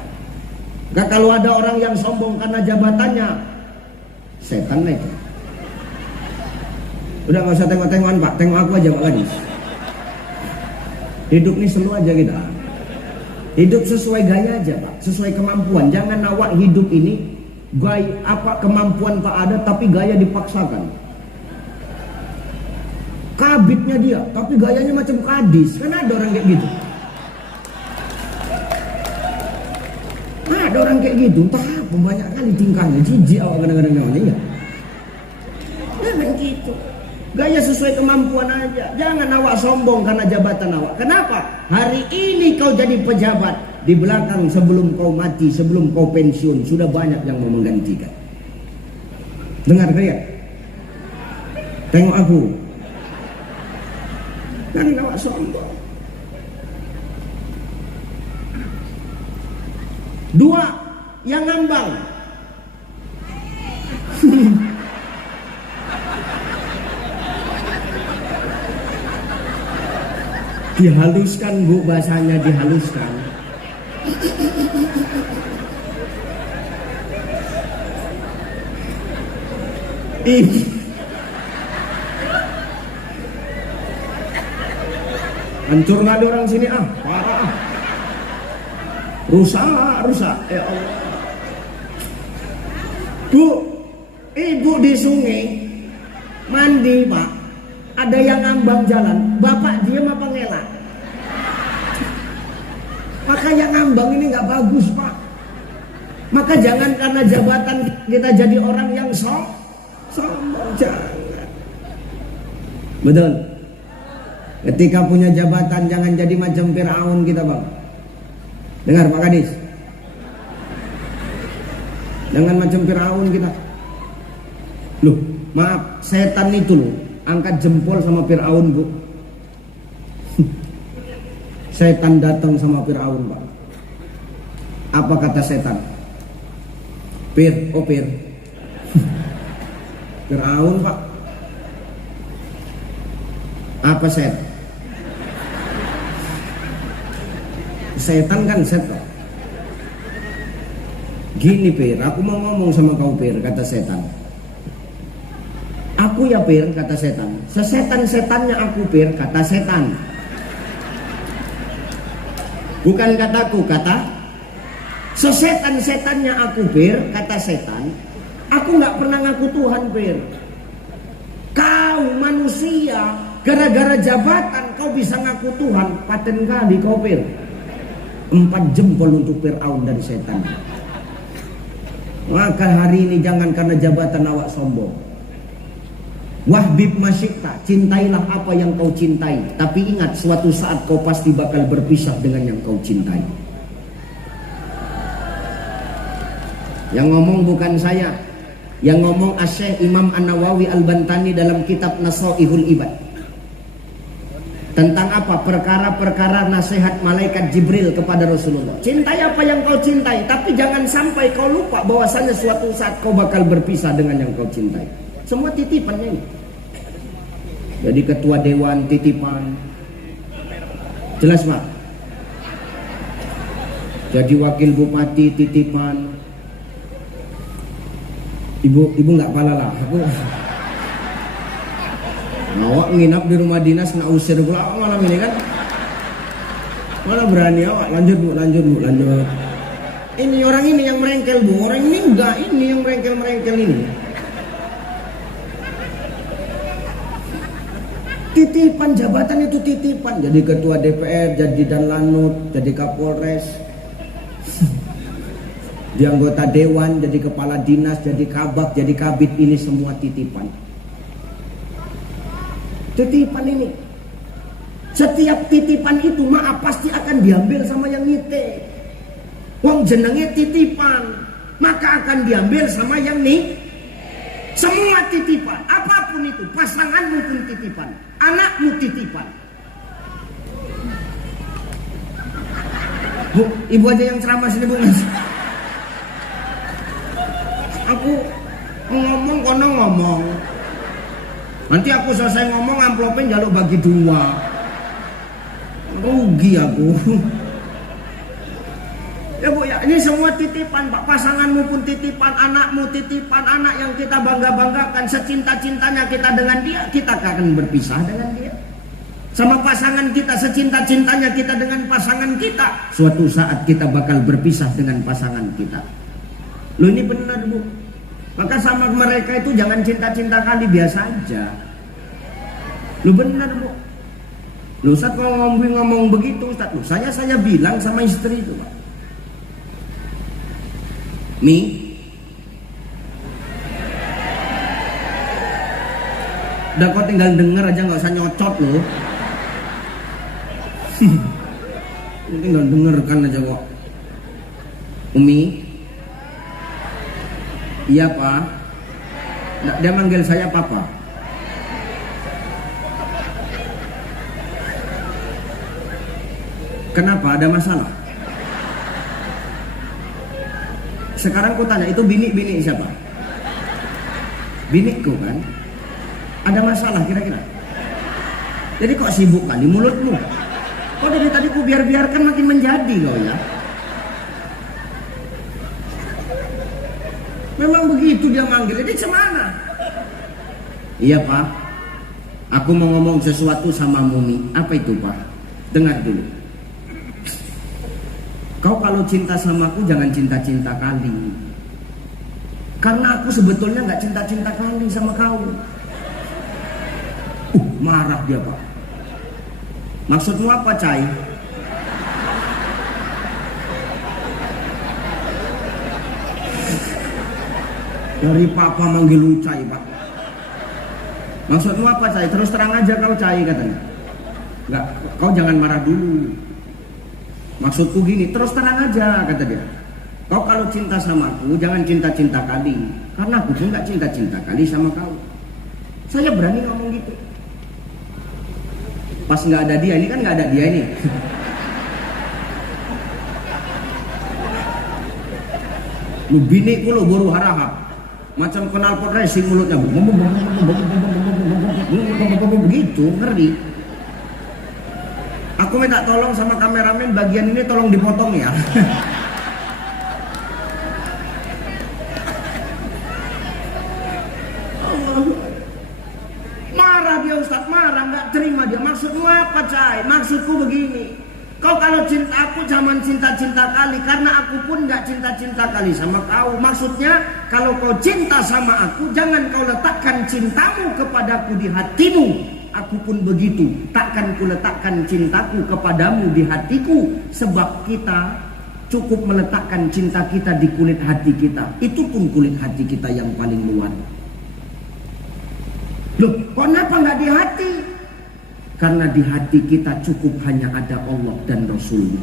Enggak, kalau ada orang yang sombong karena jabatannya, setan lah itu. Udah gak usah tengok-tengokan Pak, tengok aku aja Pak Gadis. Hidup ini selalu aja kita. Hidup sesuai gaya aja Pak, sesuai kemampuan. Jangan awak hidup ini gaya apa kemampuan tak ada tapi gaya dipaksakan. Kabitnya dia, tapi gayanya macam kadis. Kan ada orang kayak gitu. Nah, ada orang kayak gitu, entah apa banyak kali tingkahnya, jijik awak kadang-kadang namanya ya. Jangan gitu. Gaya sesuai kemampuan aja. Jangan awak sombong karena jabatan awak. Kenapa? Hari ini kau jadi pejabat, di belakang sebelum kau mati, sebelum kau pensiun, sudah banyak yang mau menggantikan. Dengar kalian? Tengok aku. Jangan awak sombong. Dua, yang ngambang. Dihaluskan Bu, bahasanya dihaluskan. Hancur nggak ada orang sini parah. Rusak ya Allah. Bu, ibu di sungai mandi Pak, ada yang ngambang jalan, bapak diam apa ngelak? Maka yang ngambang ini nggak bagus Pak. Maka jangan karena jabatan kita jadi orang yang sombong, jangan. Betul. Ketika punya jabatan jangan jadi macam Firaun kita Bang. Dengar Pak Kadis. Jangan macam Firaun kita. Loh, maaf, setan itu loh angkat jempol sama Firaun Bu. Setan datang sama Firaun Pak. Apa kata setan? Fir. Firaun Pak. Apa setan? Setan kan setan. Gini Fir, aku mau ngomong sama kau Fir, kata setan. Aku ya Fir, kata setan. Sesetan-setannya aku Fir, kata setan. Bukan kataku, kata sesetan-setannya aku Fir, kata setan. Aku gak pernah ngaku Tuhan Fir. Kau manusia, gara-gara jabatan kau bisa ngaku Tuhan. Paten kali kau Fir. 4 jempol untuk Firaun dari setan. Maka hari ini jangan karena jabatan awak sombong. Wahbib masyikta, cintailah apa yang kau cintai. Tapi ingat suatu saat kau pasti bakal berpisah dengan yang kau cintai. Yang ngomong bukan saya. Yang ngomong Asy-Syaikh Imam An-Nawawi Al-Bantani dalam kitab Nasaihul Ibad. Tentang apa? Perkara-perkara nasihat malaikat Jibril kepada Rasulullah. Cintai apa yang kau cintai, tapi jangan sampai kau lupa bahwasanya suatu saat kau bakal berpisah dengan yang kau cintai. Semua titipannya ini. Jadi ketua dewan titipan. Jelas Pak? Jadi wakil bupati titipan. Ibu nggak pala lah. Aku awak nginap di rumah dinas nak usir pula malam ini kan. Mana berani awak. Lanjut bu. Ini orang ini yang merengkel bu. Orang ini enggak, ini yang merengkel ini. Titipan jabatan itu titipan. Jadi ketua DPR, jadi Danlanut, jadi Kapolres, di anggota dewan, jadi kepala dinas, jadi kabak, jadi kabit, ini semua titipan. Titipan ini. Setiap titipan itu maaf pasti akan diambil sama yang nyite. Wong jenenge titipan, maka akan diambil sama yang nih. Semua titipan, apapun itu, pasanganmu pun titipan, anakmu titipan. Bu, ibu aja yang ceramah sini bu. Aku ngomong kono ngomong. Nanti aku selesai ngomong amplopnya jaluk bagi 2. Rugi aku. Ya bu ya, ini semua titipan pak. Pasanganmu pun titipan, anakmu titipan, anak yang kita bangga-banggakan, secinta-cintanya kita dengan dia, kita akan berpisah dengan dia. Sama pasangan kita, secinta-cintanya kita dengan pasangan kita, suatu saat kita bakal berpisah dengan pasangan kita. Loh ini benar bu. Maka sama mereka itu jangan cinta-cinta kali, biasa aja. Loh benar bu. Loh Ustaz kalau ngomong begitu Ustaz, loh saya bilang sama istri itu pak. Mi, udah kau tinggal denger aja, nggak usah nyocot loh. Tinggal dengarkan aja kok. Umi, iya pak. Dia manggil saya papa. Kenapa? Ada masalah? Sekarang ku tanya, itu bini siapa? Biniku kan? Ada masalah kira-kira? Jadi kok sibuk kali mulutmu? Kok dari tadi ku biarkan makin menjadi kau ya? Memang begitu dia manggil, jadi semana? Iya pak, aku mau ngomong sesuatu sama Mumi. Apa itu pak? Dengar dulu. Kau kalau cinta sama aku jangan cinta-cinta kali. Karena aku sebetulnya nggak cinta-cinta kali sama kau. Marah dia pak. Maksudmu apa Cai? Dari papa manggil lu Cai pak. Maksudmu apa Cai? Terus terang aja kau Cai katanya. Nggak, kau jangan marah dulu. Maksudku gini, terus terang aja kata dia. Kau kalau cinta sama aku jangan cinta-cinta kali. Karena aku pun gak cinta-cinta kali sama kau. Saya berani ngomong gitu. Pas gak ada dia, ini kan gak ada dia ini. Lu biniku lo baru harahap. Macam kenal pot racing mulutnya. Begitu, ngeri. Aku minta tolong sama kameramen bagian ini tolong dipotong ya. Marah dia Ustaz, marah, nggak terima dia. Maksudmu apa Cai? Maksudku begini. Kau kalau cinta aku jangan cinta-cinta kali, karena aku pun nggak cinta-cinta kali sama kau. Maksudnya kalau kau cinta sama aku, jangan kau letakkan cintamu kepadaku di hatimu. Aku pun begitu, takkan kuletakkan cintaku kepadamu di hatiku. Sebab kita cukup meletakkan cinta kita di kulit hati kita. Itu pun kulit hati kita yang paling luar. Loh, kenapa nggak di hati? Karena di hati kita cukup hanya ada Allah dan Rasulnya.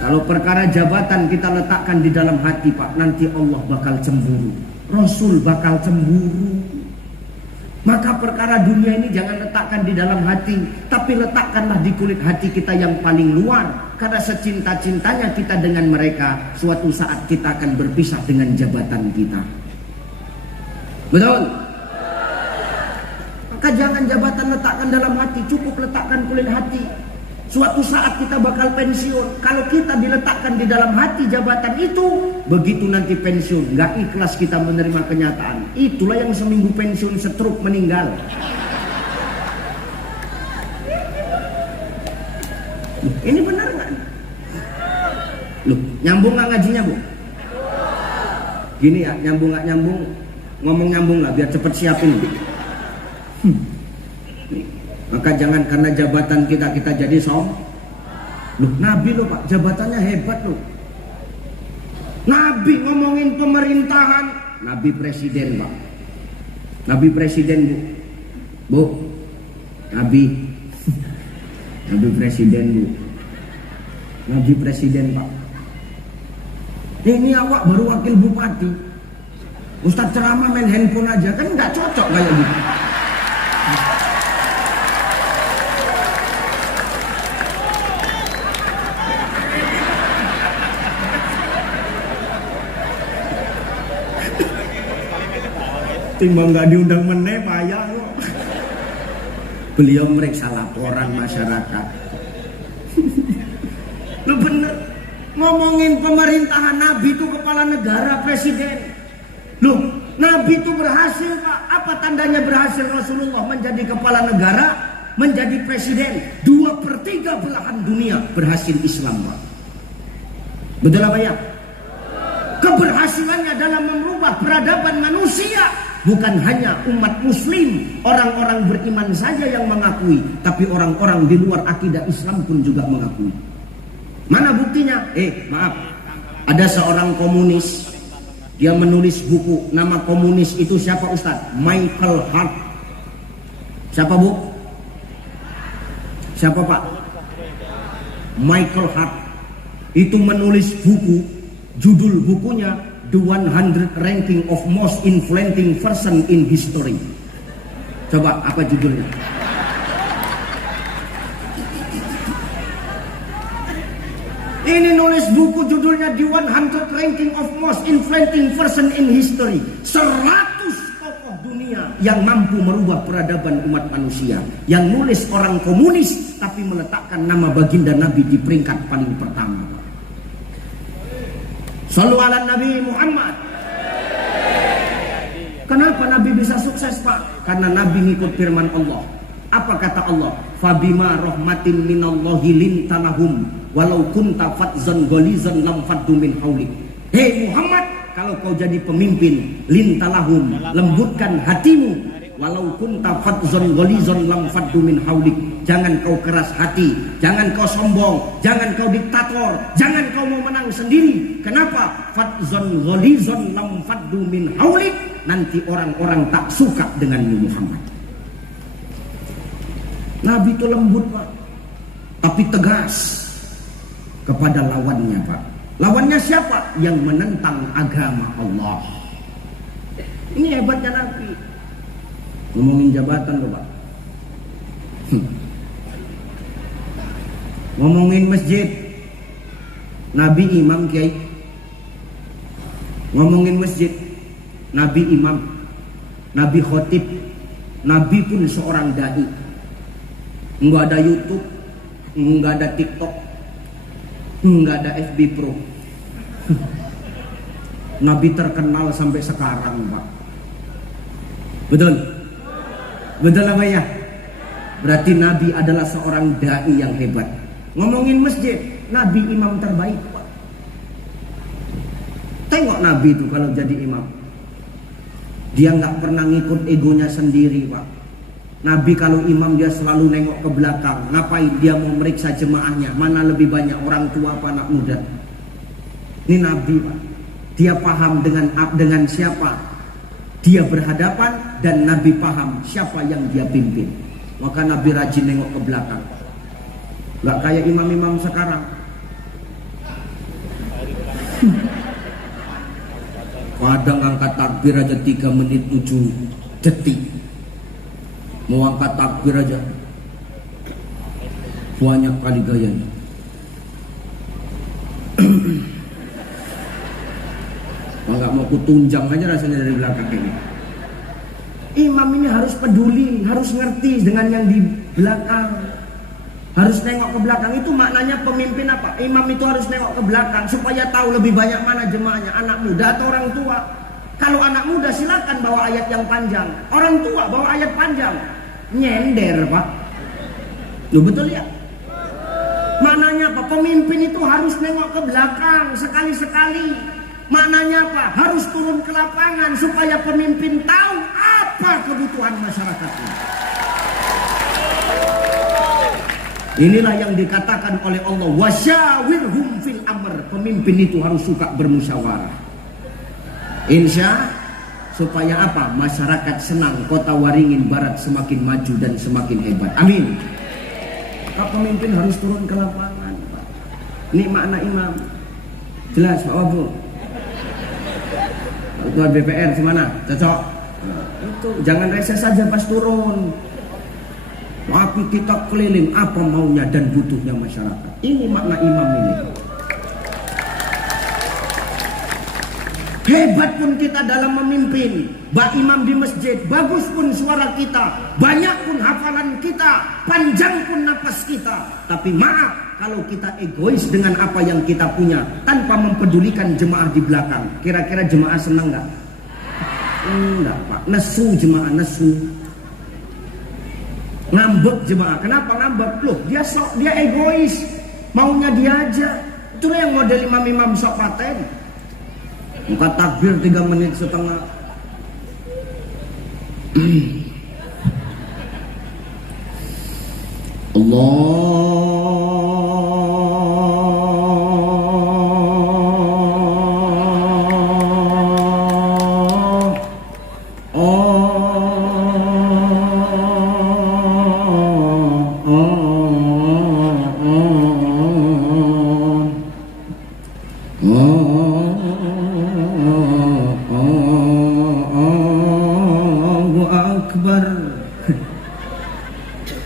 Kalau perkara jabatan kita letakkan di dalam hati pak, nanti Allah bakal cemburu, Rasul bakal cemburu. Maka perkara dunia ini jangan letakkan di dalam hati, tapi letakkanlah di kulit hati kita yang paling luar. Karena secinta-cintanya kita dengan mereka, suatu saat kita akan berpisah dengan jabatan kita. Betul? Maka jangan jabatan letakkan dalam hati, cukup letakkan kulit hati. Suatu saat kita bakal pensiun. Kalau kita diletakkan di dalam hati jabatan itu, begitu nanti pensiun, nggak ikhlas kita menerima kenyataan. Itulah yang seminggu pensiun stroke meninggal. Ini benar nggak? Loh, nyambung nggak ngajinya, Bu? Gini ya, nyambung nggak nyambung, ngomong nyambung lah, biar cepet siapin. Maka jangan karena jabatan kita jadi Loh, Nabi loh Pak, jabatannya hebat loh. Nabi ngomongin pemerintahan, Nabi presiden Pak. Nabi presiden Bu. Bu, Nabi presiden Bu. Nabi presiden Pak. Ini awak baru wakil bupati. Ustadz ceramah main handphone aja, kan nggak cocok kayak gitu. Timbang nggak diundang meneh payah kok. Beliau meriksa laporan masyarakat. Lu bener ngomongin pemerintahan, Nabi itu kepala negara, presiden. Loh, Nabi itu berhasil Pak. Apa tandanya berhasil Rasulullah menjadi kepala negara, menjadi presiden? 2/3 belahan dunia berhasil Islam Pak. Betul apa ya? Keberhasilannya dalam merubah peradaban manusia. Bukan hanya umat muslim, orang-orang beriman saja yang mengakui, tapi orang-orang di luar akidah Islam pun juga mengakui. Mana buktinya? Maaf, ada seorang komunis, dia menulis buku. Nama komunis itu siapa Ustadz? Michael Hart. Siapa Bu? Siapa Pak? Michael Hart. Itu menulis buku, judul bukunya The 100 Ranking of Most Influential Person in History. Coba apa judulnya? Ini nulis buku judulnya The 100 Ranking of Most Influential Person in History. 100 tokoh dunia yang mampu merubah peradaban umat manusia. Yang nulis orang komunis, tapi meletakkan nama baginda Nabi di peringkat paling pertama. Shallu ala Nabi Muhammad. Kenapa Nabi bisa sukses Pak? Karena Nabi ngikut firman Allah. Apa kata Allah? Fabima rahmatin minallahi lintalahum walau kunta fadzan ghalizan lam faddu min haulik. Hei Muhammad, kalau kau jadi pemimpin, lintalahum, lembutkan hatimu. Walau kunta fadzan ghalizan lam faddu min haulik. Jangan kau keras hati, jangan kau sombong, jangan kau diktator, jangan kau mau menang sendiri. Kenapa? Fadzan ghalizan lam faddu min haulik. Nanti orang-orang tak suka denganmu Muhammad. Nabi itu lembut Pak, tapi tegas kepada lawannya Pak. Lawannya siapa? Yang menentang agama Allah. Ini hebatnya Nabi. Ngomongin jabatan loh Pak. Ngomongin masjid, Nabi imam kiai. Ngomongin masjid, Nabi imam, Nabi khotib, Nabi pun seorang dai. Enggak ada YouTube, enggak ada TikTok, enggak ada FB Pro. Nabi terkenal sampai sekarang Pak. Betul? Betul apa ya? Berarti Nabi adalah seorang dai yang hebat. Ngomongin masjid, Nabi imam terbaik Pak. Tengok Nabi itu kalau jadi imam, dia nggak pernah ngikut egonya sendiri Pak. Nabi kalau imam dia selalu nengok ke belakang. Ngapain? Dia mau meriksa jemaahnya, mana lebih banyak orang tua apa anak muda. Ini Nabi Pak. Dia paham dengan siapa dia berhadapan, dan Nabi paham siapa yang dia pimpin. Maka Nabi rajin nengok ke belakang. Gak kayak imam-imam sekarang. Kadang angkat takbir aja 3 menit 7 detik. Mau angkat takbir aja banyak kali gayanya. Nggak mau kutunjang aja rasanya dari belakang ini. Imam ini harus peduli, harus ngerti dengan yang di belakang, Harus nengok ke belakang, itu maknanya pemimpin apa? Imam itu harus nengok ke belakang supaya tahu lebih banyak mana jemaahnya, anak muda atau orang tua. Kalau anak muda silakan bawa ayat yang panjang, orang tua bawa ayat panjang. Nyender, Pak. Loh, betul ya? Maknanya apa? Pemimpin itu harus nengok ke belakang sekali-sekali. Maknanya apa? Harus turun ke lapangan supaya pemimpin tahu apa kebutuhan masyarakatnya. Inilah yang dikatakan oleh Allah, wasyawirhum fil amr. Pemimpin itu harus suka bermusyawarah. Insya supaya apa? Masyarakat senang, kota Waringin Barat semakin maju dan semakin hebat. Amin. Maka pemimpin harus turun ke lapangan, Pak. Ini makna imam. Jelas Pak Wabu? Ketua BPR semana? Cocok? Nah, itu jangan reses saja pas turun. Tapi kita keliling apa maunya dan butuhnya masyarakat. Ini makna imam ini. Hebat pun kita dalam memimpin, bak imam di masjid, bagus pun suara kita, banyak pun hafalan kita, panjang pun napas kita. Tapi maaf kalau kita egois dengan apa yang kita punya tanpa mempedulikan jemaah di belakang. Kira-kira jemaah senang nggak? Enggak, Pak. Nesu jemaah, nesu. Ngambek jemaah. Kenapa ngambek? Loh, dia egois, maunya dia aja. Itulah yang model imam-imam sok paten. Buka takbir 3 menit setengah.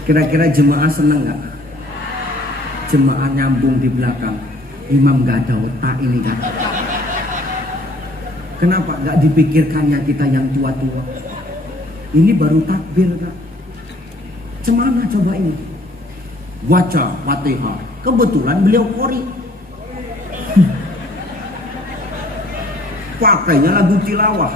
Kira-kira jemaah seneng nggak? Jemaah nyambung di belakang. Imam nggak ada otak ini kan? Kenapa nggak dipikirkannya kita yang tua-tua? Ini baru takbir kan? Cemana coba ini? Baca Fatihah. Kebetulan beliau qori. Pakainya lagu tilawah.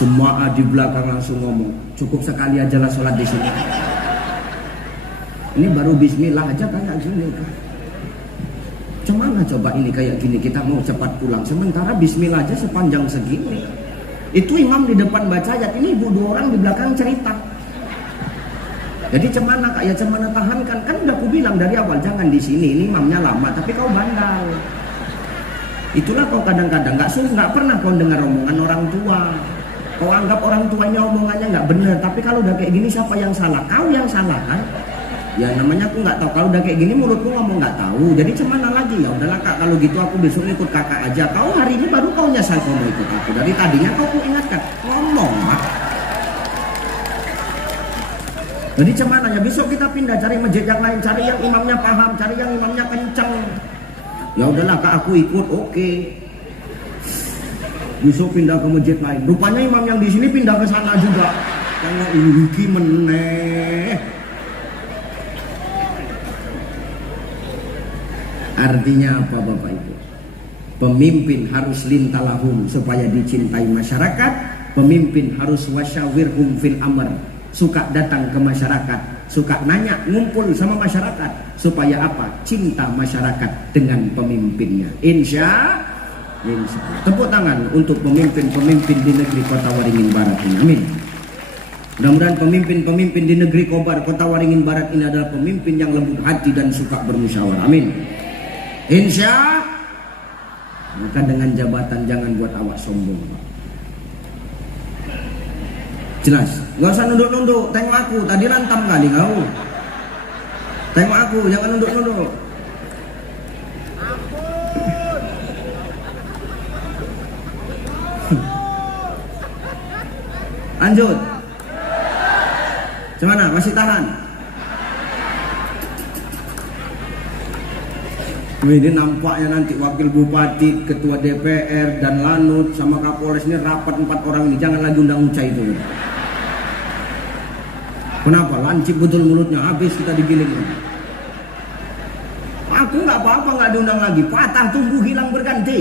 Semua di belakang langsung ngomong, cukup sekali aja lah sholat di sini. Ini baru bismillah aja kayak gini kan. Cemana coba ini kayak gini kita mau cepat pulang, sementara bismillah aja sepanjang segini. Itu imam di depan baca ayat, ini ibu 2 orang di belakang cerita. Jadi cemana kak ya, cemana tahankan, kan udah aku bilang dari awal jangan di sini, ini imamnya lama tapi kau bandal. Itulah kau kadang-kadang nggak pernah kau dengar omongan orang tua. Kau anggap orang tuanya omongannya nggak benar, tapi kalau udah kayak gini siapa yang salah? Kau yang salah kan? Ya namanya aku nggak tahu. Kalau udah kayak gini mulutku ngomong nggak tahu. Jadi cemana lagi? Ya udahlah kak, kalau gitu aku besok ikut kakak aja. Kau hari ini baru kau nyesal kau mau ikut aku. Dari tadinya kau ingatkan ngomong mak. Jadi cemana ya? Besok kita pindah cari masjid yang lain, cari yang imamnya paham, cari yang imamnya kenceng. Ya udahlah kak, aku ikut, oke. Besok pindah ke masjid lain. Rupanya imam yang di sini pindah ke sana juga. Karena iki meneh. Artinya apa Bapak Ibu? Pemimpin harus lintalahum supaya dicintai masyarakat. Pemimpin harus wasyawirhum fil amr, suka datang ke masyarakat, suka nanya, ngumpul sama masyarakat, supaya apa? Cinta masyarakat dengan pemimpinnya. Insya Allah. Tepuk tangan untuk pemimpin-pemimpin di negeri Kota Waringin Barat ini. Amin. Mudah-mudahan pemimpin-pemimpin di negeri Kota Waringin Barat ini adalah pemimpin yang lembut hati dan suka bermusyawarah. Amin. Insya. Maka dengan jabatan jangan buat awak sombong. Jelas. Gak usah nunduk-nunduk. Tengok aku. Tadi rantam kali kau. Tengok aku. Jangan nunduk-nunduk. Lanjut. Gimana? Masih tahan? Ini nampaknya nanti wakil bupati, ketua DPR dan Lanut sama Kapolres ini rapat 4 orang ini. Jangan lagi undang Uca itu. Kenapa? Lancip betul mulutnya, habis kita digiling. Aku nggak apa-apa nggak diundang lagi. Patah tumbuh hilang berganti.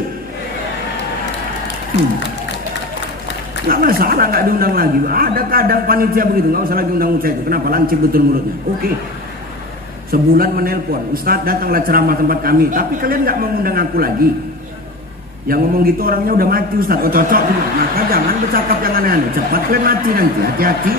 Nggak masalah nggak diundang lagi. Ada kadang panitia begitu, nggak usah lagi undang Uca itu. Kenapa? Lancip betul mulutnya. Oke. Sebulan menelpon, Ustadz datanglah ceramah tempat kami, tapi kalian nggak mengundang aku lagi. Yang ngomong gitu orangnya udah mati Ustadz. Oh cocok, maka jangan bercakap yang aneh-aneh. Cepat kalian mati nanti, hati-hati.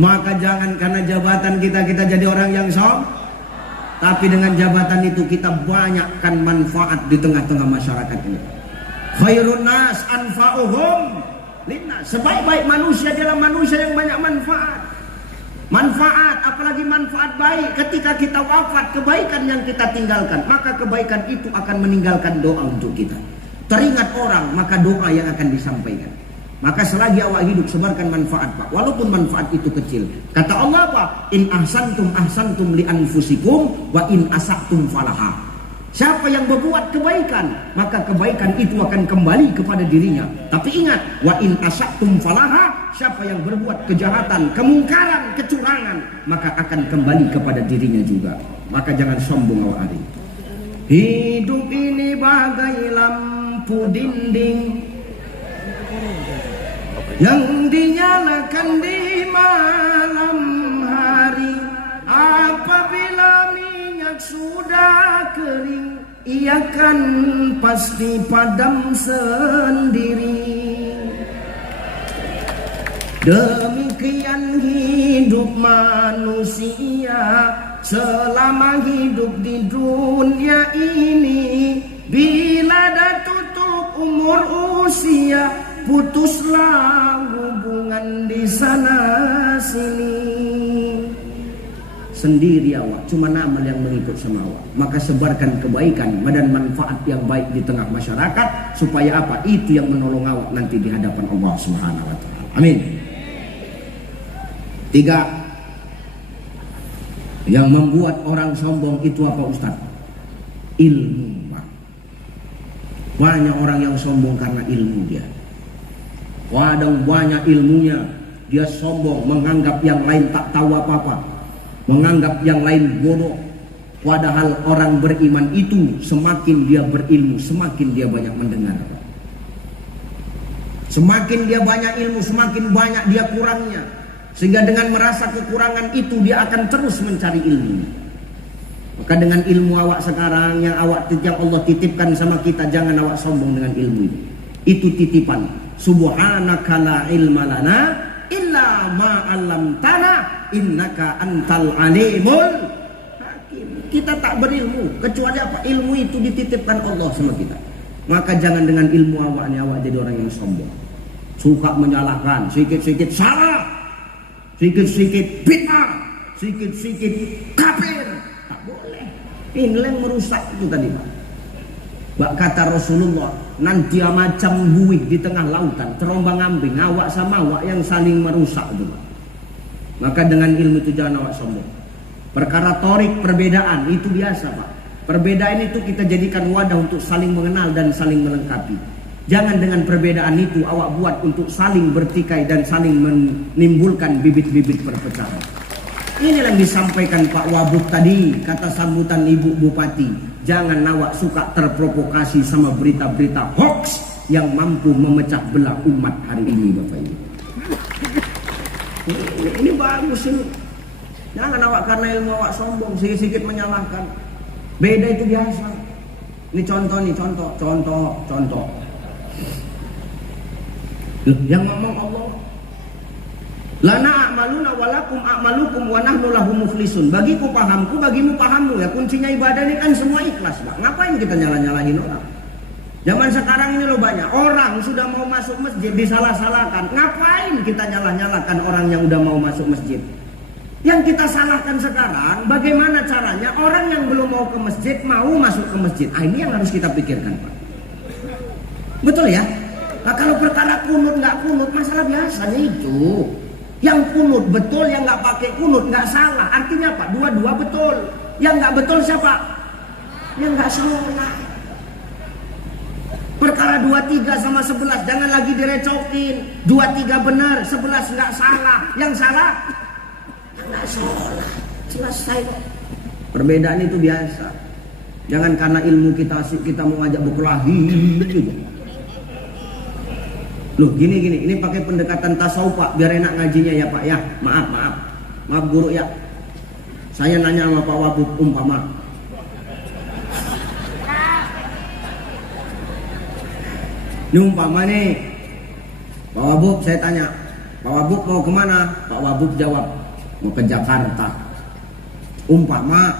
Maka jangan karena jabatan kita jadi orang yang tapi dengan jabatan itu kita banyakkan manfaat di tengah-tengah masyarakat ini. Khairun nas anfa'uhum linnas. Sebaik-baik manusia adalah manusia yang banyak manfaat. Manfaat, apalagi manfaat baik. Ketika kita wafat, kebaikan yang kita tinggalkan, maka kebaikan itu akan meninggalkan doa untuk kita. Teringat orang, maka doa yang akan disampaikan. Maka selagi awak hidup sebarkan manfaat Pak, walaupun manfaat itu kecil. Kata Allah apa? In ahsantum li anfusikum wa in asa'tum falaha. Siapa yang berbuat kebaikan, maka kebaikan itu akan kembali kepada dirinya. Tapi ingat, wa in asa'tum falaha, siapa yang berbuat kejahatan, kemungkaran, kecurangan, maka akan kembali kepada dirinya juga. Maka jangan sombong awak hari. Hidup ini bagai lampu dinding yang dinyalakan di malam hari. Apabila minyak sudah kering, ia kan pasti padam sendiri. Demikian hidup manusia selama hidup di dunia ini. Bila dah tutup umur usia, putuslah hubungan di sana sini. Sendiri awak, cuma amal yang mengikut sama awak. Maka sebarkan kebaikan dan manfaat yang baik di tengah masyarakat, supaya apa? Itu yang menolong awak nanti di hadapan Allah Subhanahu wa taala. Amin. 3. Yang membuat orang sombong itu apa Ustaz? Ilmu. Banyak orang yang sombong karena ilmu dia. Kadang banyak ilmunya, dia sombong, menganggap yang lain tak tahu apa-apa, menganggap yang lain bodoh. Padahal orang beriman itu semakin dia berilmu, semakin dia banyak mendengar. Semakin dia banyak ilmu, semakin banyak dia kurangnya. Sehingga dengan merasa kekurangan itu, dia akan terus mencari ilmu. Maka dengan ilmu awak sekarang yang Allah titipkan sama kita, jangan awak sombong dengan ilmu itu. Itu titipan. Subhanaka la ilma lana illa ma 'allamtana innaka antal alimul hakim. Kita tak berilmu kecuali apa? Ilmu itu dititipkan Allah sama kita. Maka jangan dengan ilmu awak jadi orang yang sombong. Suka menyalahkan, sikit-sikit salah, sikit-sikit bid'ah, sikit-sikit kafir. Tak boleh. Ini yang merusak itu tadi Pak. Kata Rasulullah, nanti macam buih di tengah lautan, terombang-ambing, awak sama awak yang saling merusak itu. Maka dengan ilmu itu jangan awak sombong. Perkara torik perbedaan itu biasa Pak. Perbedaan itu kita jadikan wadah untuk saling mengenal dan saling melengkapi. Jangan dengan perbedaan itu awak buat untuk saling bertikai dan saling menimbulkan bibit-bibit perpecahan. Inilah yang disampaikan Pak Wabub tadi, kata sambutan Ibu Bupati. Jangan awak suka terprovokasi sama berita-berita hoax yang mampu memecah belah umat hari ini Bapak Ibu. Ini bagus ini. Jangan awak karena ilmu awak sombong, sedikit-sedikit menyalahkan. Beda itu biasa. Ini contoh. Yang ngomong Allah. Lana a'maluna walakum a'malukum wa nahnu lahu muflisun. Bagiku pahamku, bagimu pahammu. Ya kuncinya ibadah ini kan semua ikhlas, Pak. Ngapain kita nyala-nyalahin orang? Zaman sekarang ini loh banyak orang orang sudah mau masuk masjid disalah-salahkan. Ngapain kita nyalah-nyalahkan orang yang udah mau masuk masjid? Yang kita salahkan sekarang, bagaimana caranya orang yang belum mau ke masjid mau masuk ke masjid. Ini yang harus kita pikirkan, Pak. Betul ya? Nah, kalau perkara kunut nggak kunut, masalah biasanya itu. Yang kunut betul, yang nggak pakai kunut nggak salah. Artinya apa? Dua-dua betul. Yang nggak betul siapa? Yang nggak sholat. Perkara 23 sama 11 jangan lagi direcokin. 23 benar, 11 nggak salah. Yang salah nggak sholat. Selesai. Perbedaan itu biasa. Jangan karena ilmu kita mau ngajak berkelahi gitu. Loh gini, ini pakai pendekatan tasawuf Pak, biar enak ngajinya ya Pak ya. Maaf guru ya. Saya nanya sama Pak Wabub umpama. Ini umpama nih, Pak Wabub saya tanya, Pak Wabub mau kemana? Pak Wabub jawab, mau ke Jakarta. Umpama.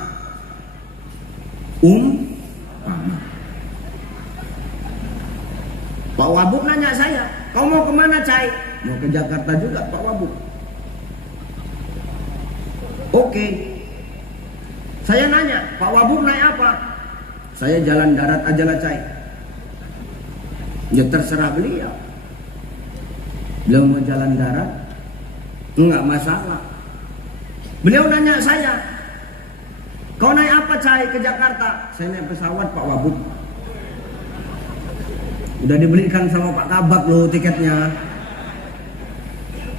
Pak Wabub nanya saya, kau mau kemana Cai? Mau ke Jakarta juga Pak Wabub. Oke. Saya nanya, Pak Wabub naik apa? Saya jalan darat aja lah Cai. Ya terserah beliau. Beliau mau jalan darat, enggak masalah. Beliau nanya saya, kau naik apa Cai ke Jakarta? Saya naik pesawat Pak Wabub. Udah dibelikan sama Pak Kabak loh tiketnya.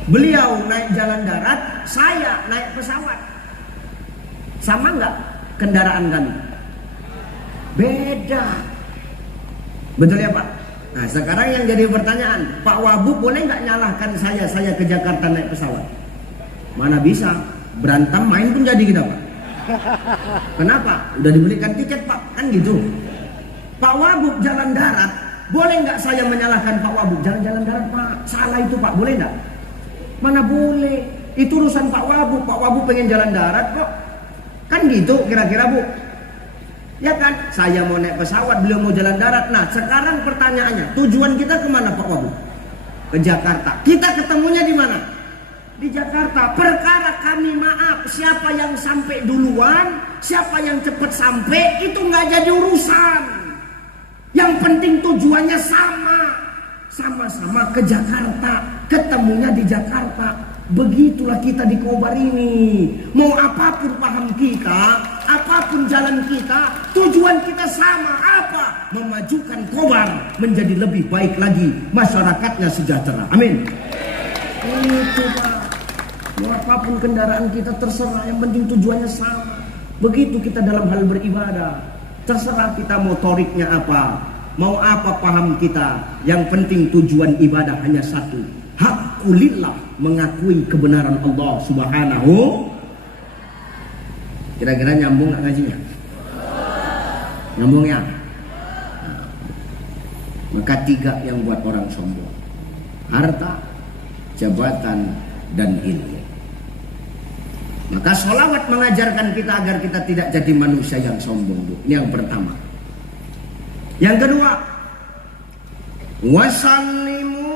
Beliau naik jalan darat, saya naik pesawat. Sama nggak kendaraan kami? Beda. Betul ya Pak? Nah sekarang yang jadi pertanyaan, Pak Wabub boleh nggak nyalahkan saya ke Jakarta naik pesawat? Mana bisa? Berantem main pun jadi kita Pak. Kenapa? Udah dibelikan tiket Pak, kan gitu. Pak Wabub jalan darat, boleh nggak saya menyalahkan Pak Wabub? Jalan-jalan darat Pak, salah itu Pak, boleh nggak? Mana boleh? Itu urusan Pak Wabub. Pak Wabub pengen jalan darat kok. Kan gitu kira-kira Bu. Ya kan? Saya mau naik pesawat, beliau mau jalan darat. Nah sekarang pertanyaannya, tujuan kita kemana Pak Wabub? Ke Jakarta. Kita ketemunya di mana? Di Jakarta. Perkara kami maaf, siapa yang sampai duluan, siapa yang cepat sampai, itu nggak jadi urusan. Yang penting tujuannya sama-sama ke Jakarta, ketemunya di Jakarta. Begitulah kita di Kobar ini. Mau apapun paham kita, apapun jalan kita, tujuan kita sama. Apa? Memajukan Kobar menjadi lebih baik lagi, masyarakatnya sejahtera. Amin. Itu Pak. Mau apapun kendaraan kita terserah, yang penting tujuannya sama. Begitu kita dalam hal beribadah. Terserah kita motoriknya apa, mau apa paham kita, yang penting tujuan ibadah hanya satu. Haqqulillah, mengakui kebenaran Allah Subhanahu. Kira-kira nyambung nggak ngajinya? Nyambung ya? Nah, maka 3 yang buat orang sombong: harta, jabatan, dan ilmu. Maka sholawat mengajarkan kita agar kita tidak jadi manusia yang sombong. Ini yang pertama. Yang kedua, wasallimu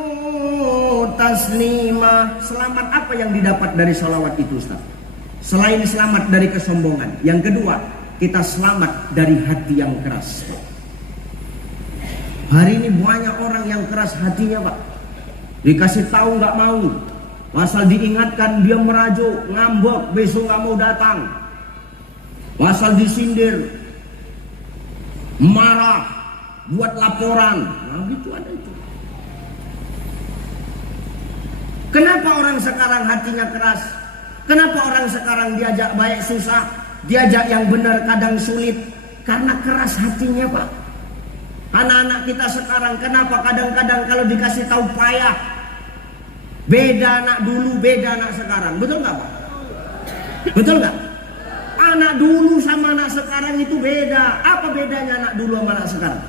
taslima. Selamat apa yang didapat dari sholawat itu Ustaz? Selain selamat dari kesombongan, yang kedua, kita selamat dari hati yang keras. Hari ini banyak orang yang keras hatinya Pak. Dikasih tahu nggak mau. Asal diingatkan dia merajuk, ngambek, besok nggak mau datang. Asal disindir, marah, buat laporan. Nah gitu ada itu. Kenapa orang sekarang hatinya keras? Kenapa orang sekarang diajak baik susah, diajak yang benar kadang sulit? Karena keras hatinya Pak. Anak-anak kita sekarang kenapa kadang-kadang kalau dikasih tahu payah? Beda anak dulu, beda anak sekarang. Betul nggak Pak? Betul nggak? Anak dulu sama anak sekarang itu beda. Apa bedanya anak dulu sama anak sekarang?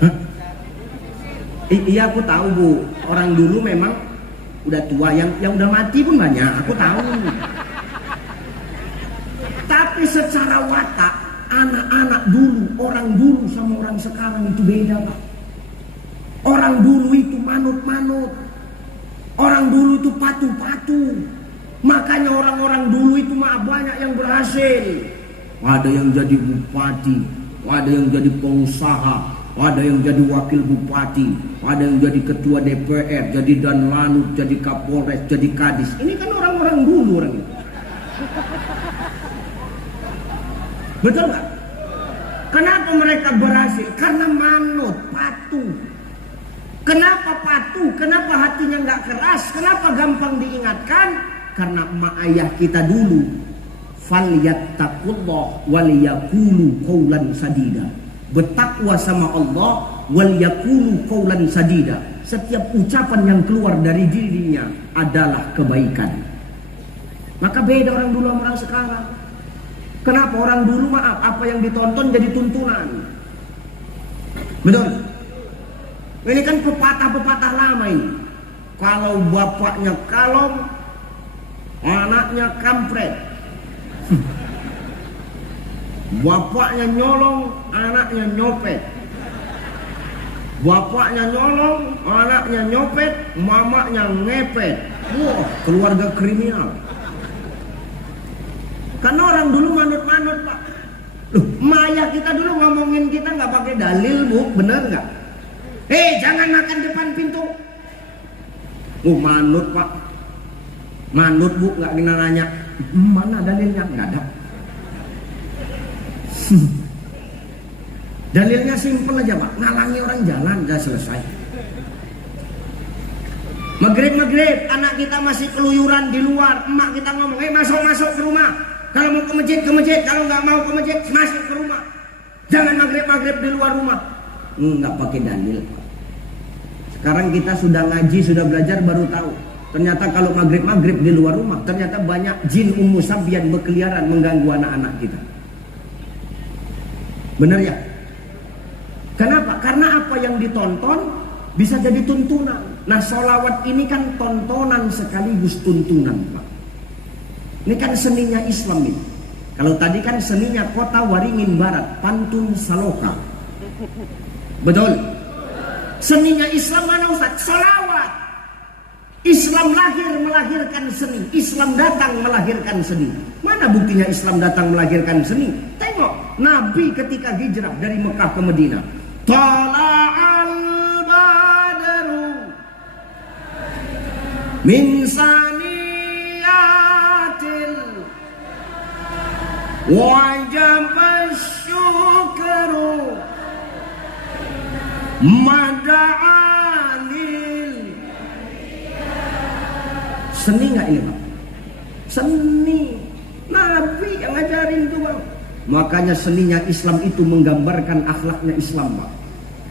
Hah? Iya aku tahu Bu. Orang dulu memang udah tua, yang udah mati pun banyak. Aku tahu. Tapi secara watak, anak-anak dulu, orang dulu sama orang sekarang itu beda Pak. Orang dulu itu manut-manut. Orang dulu itu patuh-patuh. Makanya orang-orang dulu itu banyak yang berhasil. Ada yang jadi bupati, ada yang jadi pengusaha, ada yang jadi wakil bupati, ada yang jadi ketua DPR, jadi danlanut, jadi kapolres, jadi kadis. Ini kan orang-orang dulu orang itu. Betul nggak? Kenapa mereka berhasil? Karena manut, patuh. Kenapa patuh? Kenapa hatinya nggak keras? Kenapa gampang diingatkan? Karena emak ayah kita dulu, falyattaqullah waliyaqulu qaulan sadida. Bertakwa sama Allah, waliyaqulu qaulan sadida. Setiap ucapan yang keluar dari dirinya adalah kebaikan. Maka beda orang dulu sama orang sekarang. Kenapa orang dulu apa yang ditonton jadi tuntunan? Betul? Ini kan pepatah-pepatah lama ini. Kalau bapaknya kalong, anaknya kampret. Bapaknya nyolong, anaknya nyopet. Bapaknya nyolong, anaknya nyopet, mamanya ngepet. Wah, keluarga kriminal. Karena orang dulu manut-manut, Pak. Loh, Maya kita dulu ngomongin kita nggak pakai dalil, Bu, bener nggak? Jangan makan depan pintu. Manut, Pak. Manut, Bu, nggak kena nanya. Mana dalilnya? Nggak ada. Dalilnya simpel aja, Pak. Ngalangi orang jalan, udah selesai. Maghrib, anak kita masih keluyuran di luar. Emak kita ngomong, masuk ke rumah. Kalau mau ke masjid. Kalau nggak mau ke masjid, masuk ke rumah. Jangan maghrib di luar rumah. Nggak pakai dalil. Sekarang kita sudah ngaji, sudah belajar, baru tahu. Ternyata kalau maghrib di luar rumah, ternyata banyak jin Ummu Sabyan berkeliaran mengganggu anak-anak kita. Benar ya? Kenapa? Karena apa yang ditonton bisa jadi tuntunan. Nah, sholawat ini kan tontonan sekaligus tuntunan, Pak. Ini kan seninya Islam ini. Kalau tadi kan seninya Kota Waringin Barat, pantun saloka. Betul? Seninya Islam mana Ustaz? Sholawat. Islam lahir melahirkan seni. Islam datang melahirkan seni. Mana buktinya Islam datang melahirkan seni? Tengok Nabi ketika hijrah dari Mekah ke Madinah. Tala'al badru min saniyatil wajaba syukru mada'anil. Seni nggak ini, Pak? Seni. Nabi yang ngajarin itu, Bang. Makanya seninya Islam itu menggambarkan akhlaknya Islam, Pak.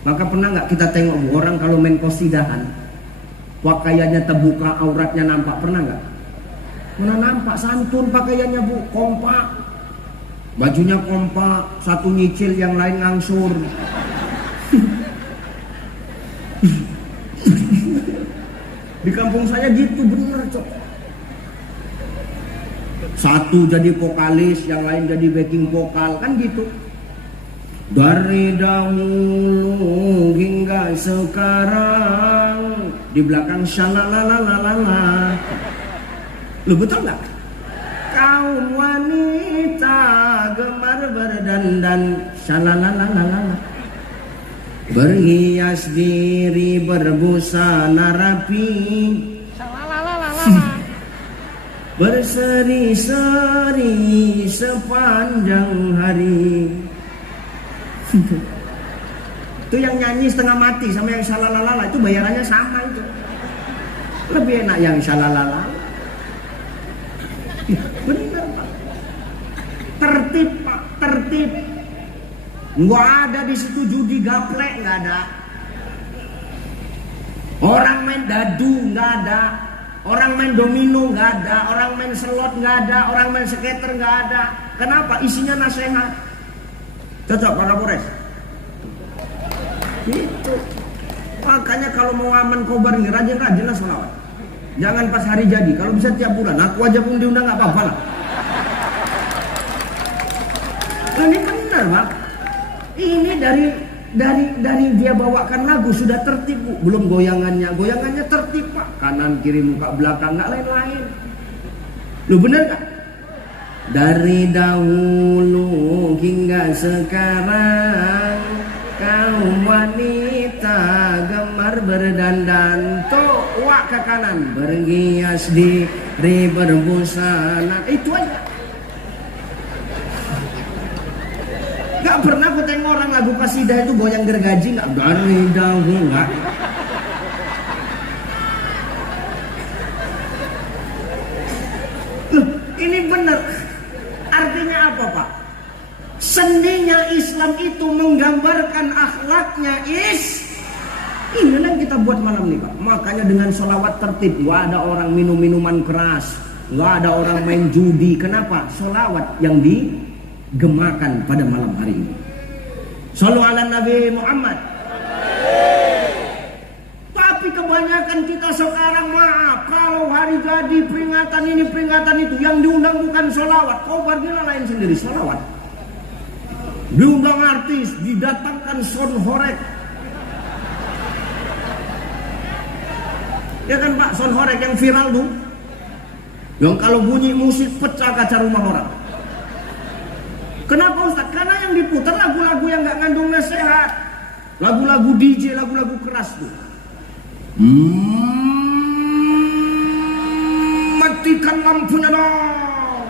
Maka pernah nggak kita tengok, Bu, orang kalau main kosidahan, pakaiannya terbuka, auratnya nampak, pernah nggak? Mana nampak santun pakaiannya, Bu, kompak. Bajunya kompak, satu nyicil, yang lain ngangsur. Di kampung saya gitu, bener, Cok. Satu jadi vokalis, yang lain jadi backing vokal, kan gitu. Dari dahulu hingga sekarang, di belakang syalalalala. Lu betul nggak? Kaum wanita gemar berdandan syalalalala, berhias diri berbusana rapi, berseri-seri sepanjang hari. Itu yang nyanyi setengah mati sama yang shalalala itu bayarannya sama itu. Lebih enak yang shalalala. Bener, Pak. Tertib, Pak, tertib. Nggak ada di situ judi gaplek, nggak ada. Orang main dadu nggak ada. Orang main domino nggak ada. Orang main slot nggak ada. Orang main skater nggak ada. Kenapa? Isinya nasihat. Cocok Pak Kapolres. Gitu. Makanya kalau mau aman kobar ini rajin-rajinlah sholawat. Jangan pas hari jadi. Kalau bisa tiap bulan. Aku aja pun diundang nggak apa-apa lah. Nah, ini benar, Pak. Ini dari dia bawakan lagu sudah tertib, Bu. Belum goyangannya tertib, Pak. Kanan kiri muka belakang nggak lain-lain. Lu bener gak? Dari dahulu hingga sekarang kaum wanita gemar berdandan, toa ke kanan, berhias diri berbusana. Itu aja. Gak pernah aku tengok orang lagu kasidah itu goyang gergaji, gak. Dari dahulu gak. Loh, ini bener. Artinya apa, Pak? Sendinya Islam itu menggambarkan akhlaknya ini yang kita buat malam ini, Pak. Makanya dengan sholawat tertib, gak ada orang minum minuman keras, gak ada orang main judi. Kenapa? Sholawat yang digemakan pada malam hari ini. Shallu ala Nabi Muhammad. Tapi kebanyakan kita sekarang, maaf, kalau hari jadi peringatan ini peringatan itu, yang diundang bukan sholawat. Kau bagilah lain sendiri sholawat. Diundang artis, didatangkan sound horek. Ya kan, Pak, sound horek yang viral tuh, yang kalau bunyi musik pecah kaca rumah orang. Kenapa, Ustaz? Karena yang diputar lagu-lagu yang gak ngandung nasihat, lagu-lagu DJ, lagu-lagu keras tuh. Matikan lampunya dong.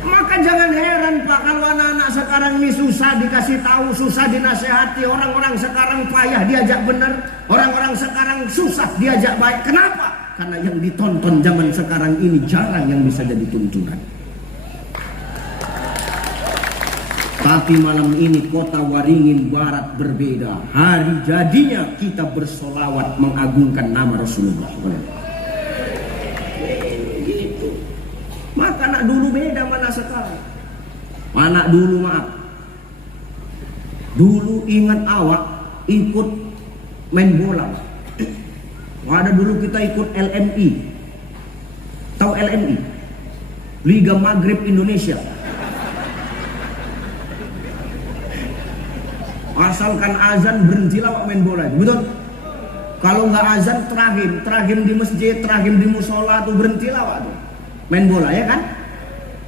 Maka jangan heran, Pak, kalau anak-anak sekarang ini susah dikasih tahu, susah dinasehati. Orang-orang sekarang payah diajak benar, orang-orang sekarang susah diajak baik. Kenapa? Karena yang ditonton zaman sekarang ini jarang yang bisa jadi tuntunan. Tapi malam ini kota Waringin Barat berbeda. Hari jadinya kita bersolawat mengagungkan nama Rasulullah. Gitu. Maka anak dulu beda mana sekarang. Anak dulu, maaf, dulu ingat awak ikut main bola. Ada dulu kita ikut LMI. Tahu LMI? Liga Maghrib Indonesia. Asalkan azan berhentilah awak main bola. Betul? Kalau nggak azan terahim di masjid, terahim di musola tuh berhentilah awak tuh. Main bola, ya kan?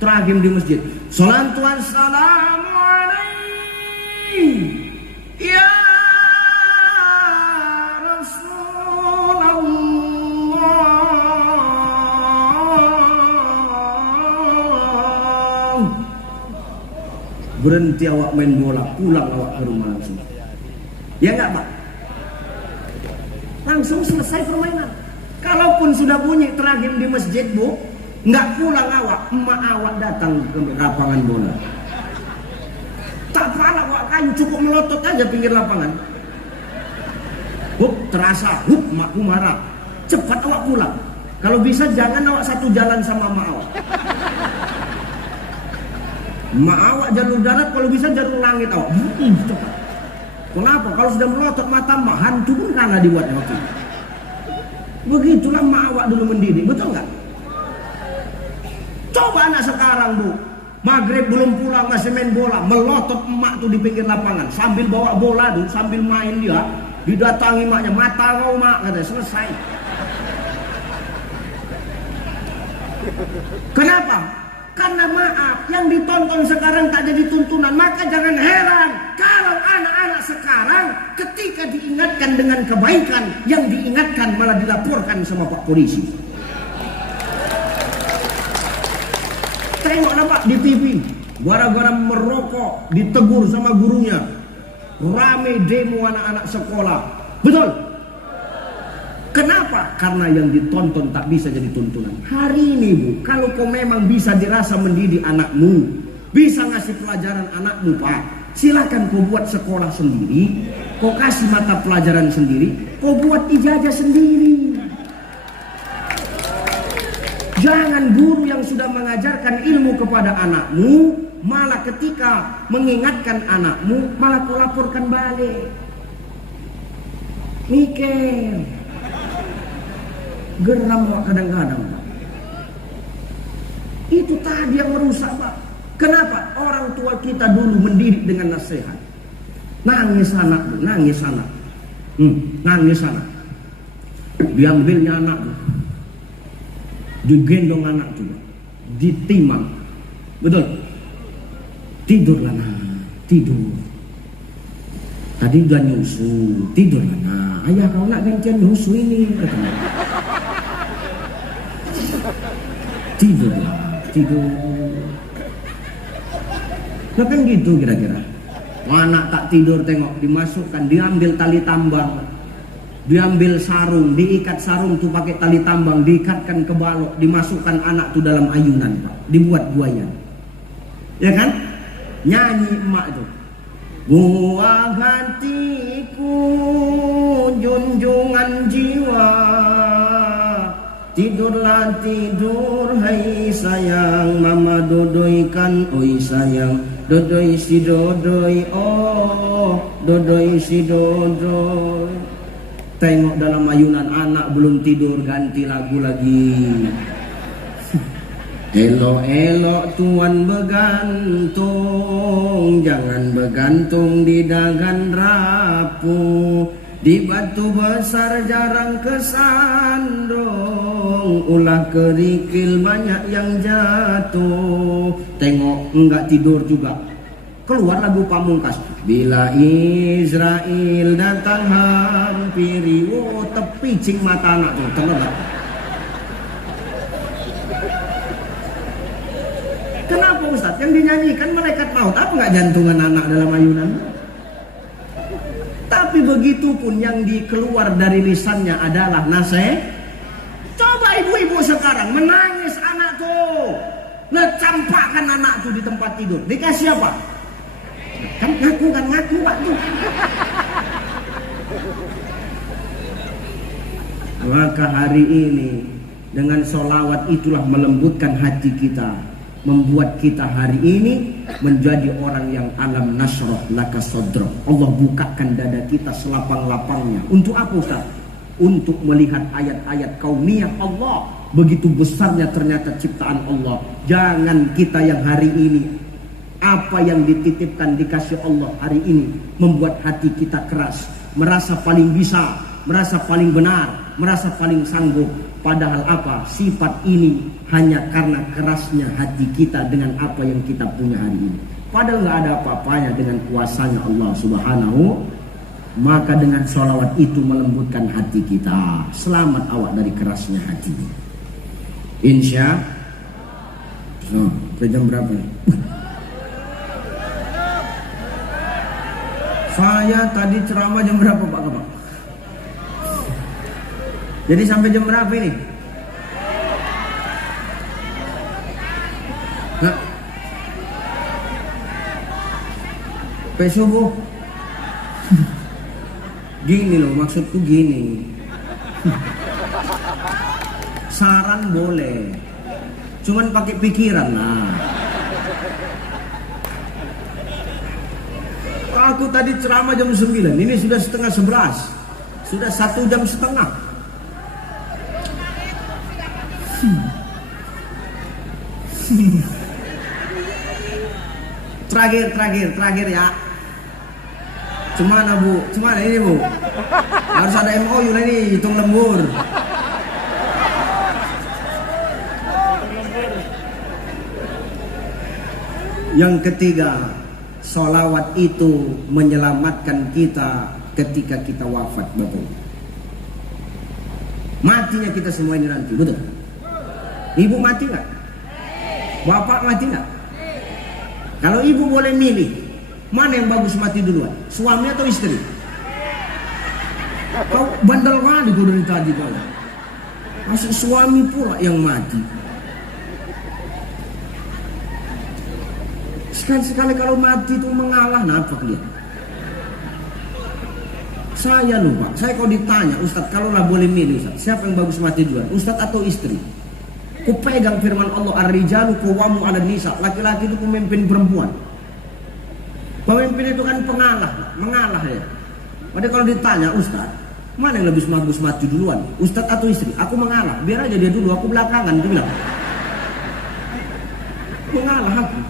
Terahim di masjid. Salatu wassalamu alaihi ya berhenti awak main bola, pulang awak ke rumah langsung. Ya enggak, Pak? Langsung selesai permainan. Kalaupun sudah bunyi teragim di masjid, Bu, enggak pulang awak, emak awak datang ke lapangan bola. Tak pala awak kayu, cukup melotot aja pinggir lapangan. Terasa, makku marah. Cepat awak pulang. Kalau bisa jangan awak satu jalan sama emak awak. Emak awak jalur darat, kalau bisa jalur langit awak. Cepat. Kenapa? Kalau sudah melotot mata emak, hantu pun kalah dibuat waktu. Begitulah emak awak dulu mendidik, betul nggak? Coba anak sekarang, Bu, maghrib belum pulang masih main bola, melotot emak tuh di pinggir lapangan, sambil bawa bola tuh, sambil main dia, didatangi emaknya, mata kau mak, katanya, selesai. Kenapa? Karena maaf, yang ditonton sekarang tak jadi tuntunan. Maka jangan heran kalau anak-anak sekarang ketika diingatkan dengan kebaikan, yang diingatkan malah dilaporkan sama Pak Polisi. Tengoklah, Pak, di TV, gara-gara merokok ditegur sama gurunya, rame demo anak-anak sekolah. Betul? Kenapa? Karena yang ditonton tak bisa jadi tuntunan. Hari ini, Bu, kalau kau memang bisa dirasa mendidik anakmu, bisa ngasih pelajaran anakmu, Pak, silakan kau buat sekolah sendiri, kau kasih mata pelajaran sendiri, kau buat ijazah sendiri. Jangan guru yang sudah mengajarkan ilmu kepada anakmu, malah ketika mengingatkan anakmu, malah kau laporkan balik. Mikir. Geram Pak kadang-kadang. Itu tadi yang merusak Pak. Kenapa? Orang tua kita dulu mendidik dengan nasihat. Nangis anak, nangis anak. Nangis anak. Diambilnya anak, digendong anak juga, ditimang. Betul? Tidurlah nak, tidur. Tadi udah nyusu, tidurlah nak. Ayah kau nak gantian nyusu ini, katanya. Tidurlah, tidur. Nah kan gitu kira-kira. Anak tak tidur tengok, dimasukkan, diambil tali tambang, diambil sarung, diikat sarung tuh pakai tali tambang, diikatkan ke balok, dimasukkan anak tuh dalam ayunan Pak, dibuat buayan. Ya kan? Nyanyi emak tuh. Buah hatiku, junjungan jiwa, tidurlah tidur, hai sayang, mama dodoikan, oi sayang, dodoi si dodoi, oh dodoi si dodoi. Tengok dalam ayunan anak belum tidur, ganti lagu lagi. Elok-elok tuan begantung, jangan begantung di dagan rapuh. Di batu besar jarang kesandung, ulah kerikil banyak yang jatuh. Tengok enggak tidur juga. Keluar lagu Pamungkas. Bila Israel datang hampiri, oh tepi cing mata anak tuh, tengok. Kenapa Ustaz? Yang dinyanyikan malaikat maut, apa nggak jantungan anak dalam ayunan? Tapi begitu pun yang dikeluar dari lisannya adalah nasihat. Coba ibu-ibu sekarang menangis anak tuh, campakkan anak tuh di tempat tidur, dikasih apa? Kan ngaku Pak tuh. Maka hari ini dengan sholawat itulah melembutkan hati kita, membuat kita hari ini menjadi orang yang alam nasroh laka sodroh. Allah bukakan dada kita selapang-lapangnya. Untuk apa Ustaz? Untuk melihat ayat-ayat kauniyah Allah. Begitu besarnya ternyata ciptaan Allah. Jangan kita yang hari ini, apa yang dititipkan dikasih Allah hari ini membuat hati kita keras, merasa paling bisa, merasa paling benar, merasa paling sanggup. Padahal apa? Sifat ini hanya karena kerasnya hati kita dengan apa yang kita punya hari ini. Padahal nggak ada apa-apanya dengan kuasanya Allah Subhanahu. Maka dengan sholawat itu melembutkan hati kita. Selamat awak dari kerasnya hati. Insya Allah. Jam berapa nih? Saya tadi ceramah jam berapa Pak Kapak? Jadi sampai jam berapa ini? Nah, sampai subuh. Gini loh, maksudku gini. Saran boleh, cuman pakai pikiran lah. Aku tadi ceramah jam 9, ini sudah setengah 11, sudah 1 jam setengah. Terakhir ya. Cemana Bu? Cemana ini Bu? Harus ada MOU ini, hitung lembur. Yang ketiga, sholawat itu menyelamatkan kita ketika kita wafat, betul. Matinya kita semua ini nanti, betul. Ibu mati nggak? Bapak mati nggak? Kalau ibu boleh milih, mana yang bagus mati duluan? Suami atau istri? Kau bandel kali kau dari tadi kau. Masih suami pula yang mati. Sekali-sekali kalau mati itu mengalah, apa kalian? Saya lupa. Saya kalau ditanya, Ustadz, kalaulah boleh milih, Ustadz, siapa yang bagus mati duluan? Ustadz atau istri? Ku pegang firman Allah, ar-rijalu qawwamu 'alan nisa. Laki-laki itu pemimpin perempuan. Pemimpin itu kan mengalah ya. Padahal kalau ditanya, Ustaz, Mana yang lebih bagus mati duluan? Ustadz atau istri? Aku mengalah. Biar aja dia dulu, aku belakangan. Dia bilang. Mengalah aku.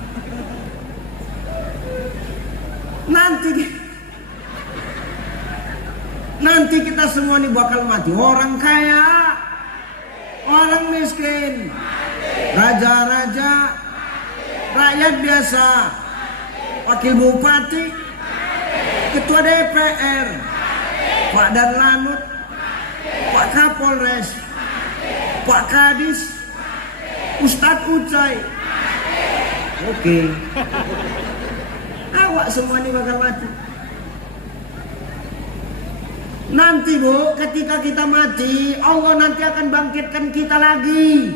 Nanti kita semua nih bakal mati. Orang kaya, orang miskin, raja-raja, rakyat biasa, wakil bupati, ketua DPR, Pak Danlanut, Pak Kapolres, Pak Kadis, Ustadz Ucai. Oke. Awak semua ini bakal mati. Nanti Bu, ketika kita mati, Allah nanti akan bangkitkan kita lagi.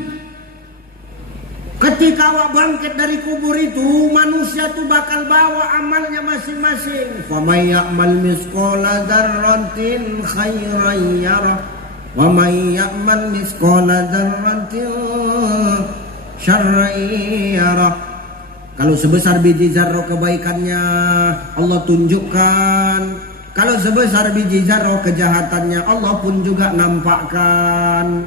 Ketika awak bangkit dari kubur itu, manusia tuh bakal bawa amalnya masing-masing. Faman ya'mal misqala dzarratin khairan yarah, wa man ya'mal misqala dzarratin syarran yarah. Kalau sebesar biji zarrah kebaikannya Allah tunjukkan. Kalau sebesar biji zarrah kejahatannya Allah pun juga nampakkan.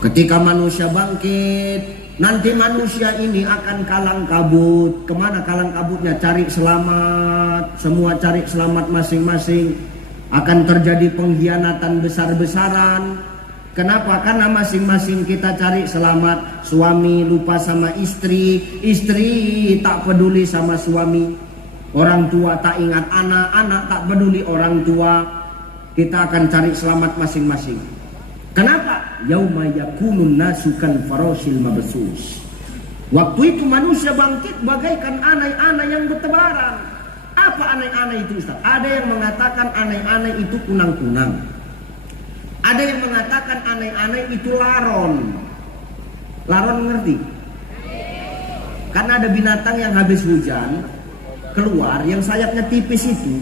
Ketika manusia bangkit, nanti manusia ini akan kalang kabut. Kemana kalang kabutnya? Cari selamat. Semua cari selamat masing-masing. Akan terjadi pengkhianatan besar-besaran. Kenapa? Karena masing-masing kita cari selamat. Suami lupa sama istri, istri tak peduli sama suami, orang tua tak ingat anak, anak tak peduli orang tua. Kita akan cari selamat masing-masing. Kenapa? Yauma yakunun nasu kal farashil mabsus. Waktu itu manusia bangkit bagaikan anai-anai yang bertebaran. Apa anai-anai itu, Ustaz? Ada yang mengatakan anai-anai itu kunang-kunang. Ada yang mengatakan aneh-aneh itu laron. Laron ngerti? Karena ada binatang yang habis hujan keluar, yang sayapnya tipis itu,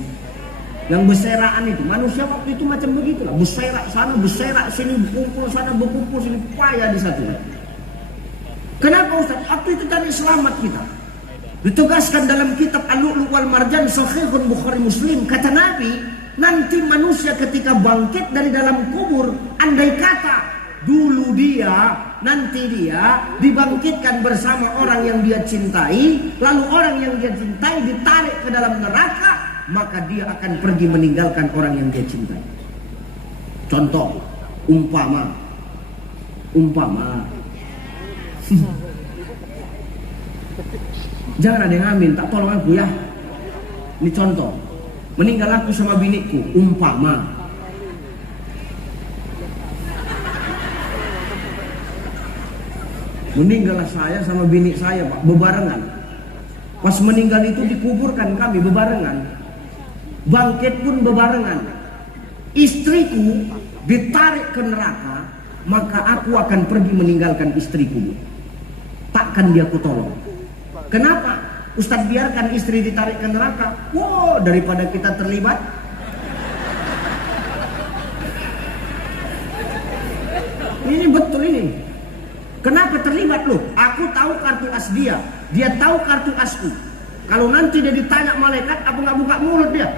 yang berseraan itu. Manusia waktu itu macam begitulah, berserak sana, berserak sini, berkumpul sana, berkumpul sini, payah di satu. Kenapa Ustaz? Waktu itu cari selamat kita. Ditugaskan dalam kitab Al-Lu'lu' wal Marjan Sahihun Bukhari Muslim, kata Nabi, nanti manusia ketika bangkit dari dalam kubur, andai kata dulu dia, nanti dia dibangkitkan bersama orang yang dia cintai, lalu orang yang dia cintai ditarik ke dalam neraka, maka dia akan pergi meninggalkan orang yang dia cintai. Contoh, umpama jangan ada yang amin, tak tolong aku ya. Ini contoh. Meninggal aku sama biniku, umpama. Meninggallah saya sama bini saya, Pak, bebarengan. Pas meninggal itu dikuburkan kami bebarengan. Bangkit pun bebarengan. Istriku ditarik ke neraka, maka aku akan pergi meninggalkan istriku. Takkan dia kutolong. Kenapa? Ustaz biarkan istri ditarik ke neraka. Wow, daripada kita terlibat. Ini betul ini. Kenapa terlibat loh? Aku tahu kartu as dia, dia tahu kartu asku. Kalau nanti dia ditanya malaikat, apa nggak buka mulut dia?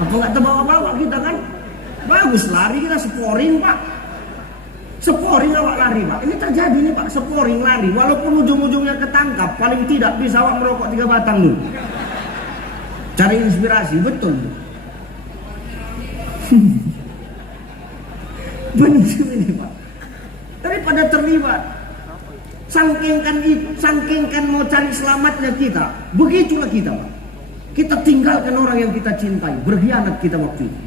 Apa nggak terbawa-bawa kita kan? Bagus lari kita sporing Pak. Sporing awak lari Pak. Ini terjadi nih Pak, sporing lari. Walaupun ujung-ujungnya ketangkap, paling tidak bisa awak merokok 3 batang dulu. Cari inspirasi, betul. Benar ini Pak. Daripada terlibat, sangkingkan mau cari selamatnya kita, begitulah kita Pak. Kita tinggalkan orang yang kita cintai, berkhianat kita waktu itu.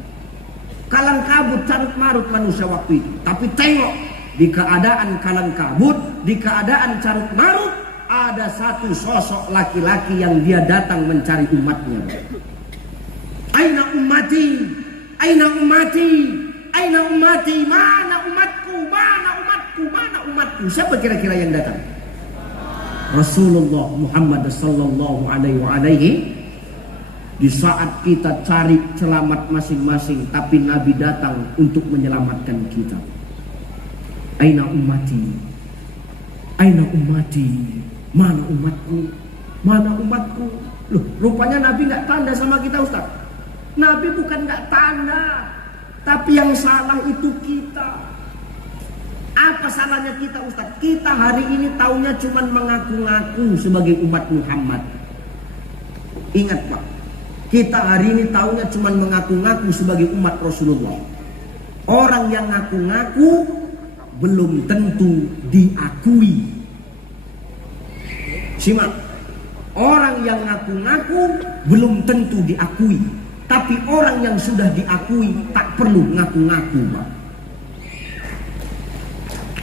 Kalang kabut carut marut manusia waktu itu. Tapi tengok, di keadaan kalang kabut, di keadaan carut marut, ada satu sosok laki-laki yang dia datang mencari umatnya. Aina ummati, aina ummati, aina ummati, mana umatku, mana umatku, mana umatku. Siapa kira-kira yang datang? Rasulullah Muhammad sallallahu alaihi. Di saat kita cari selamat masing-masing, tapi Nabi datang untuk menyelamatkan kita. Aina ummati, aina ummati, mana umatku, mana umatku. Loh, rupanya Nabi nggak tanda sama kita Ustaz. Nabi bukan nggak tanda, tapi yang salah itu kita. Apa salahnya kita Ustaz? Kita hari ini taunya cuma mengaku-ngaku sebagai umat Muhammad. Ingat Pak, kita hari ini taunya cuma mengaku-ngaku sebagai umat Rasulullah. Orang yang ngaku-ngaku belum tentu diakui. Simak, orang yang ngaku-ngaku belum tentu diakui. Tapi orang yang sudah diakui tak perlu ngaku-ngaku Pak.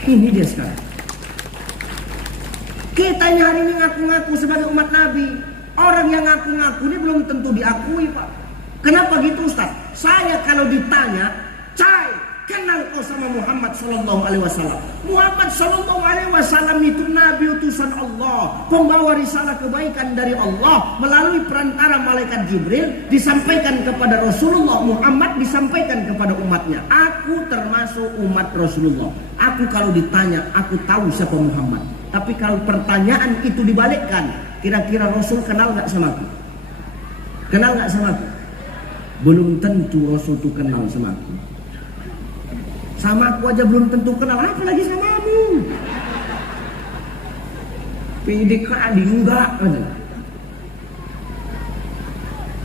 Ini dia sekarang. Kita yang hari ini ngaku-ngaku sebagai umat Nabi. Orang yang ngaku-ngaku ini belum tentu diakui Pak. Kenapa gitu Ustaz? Saya kalau ditanya, Cai, kenal kau sama Muhammad Sallallahu Alaihi Wasallam? Muhammad Sallallahu Alaihi Wasallam itu Nabi utusan Allah, pembawa risalah kebaikan dari Allah melalui perantara malaikat Jibril, disampaikan kepada Rasulullah. Muhammad disampaikan kepada umatnya. Aku termasuk umat Rasulullah. Aku kalau ditanya, aku tahu siapa Muhammad. Tapi kalau pertanyaan itu dibalikkan, kira-kira Rasul kenal nggak sama aku? Kenal nggak sama aku? Belum tentu Rasul itu kenal sama aku. Sama aku aja belum tentu kenal, apalagi samamu. Pidik kadi enggak aja.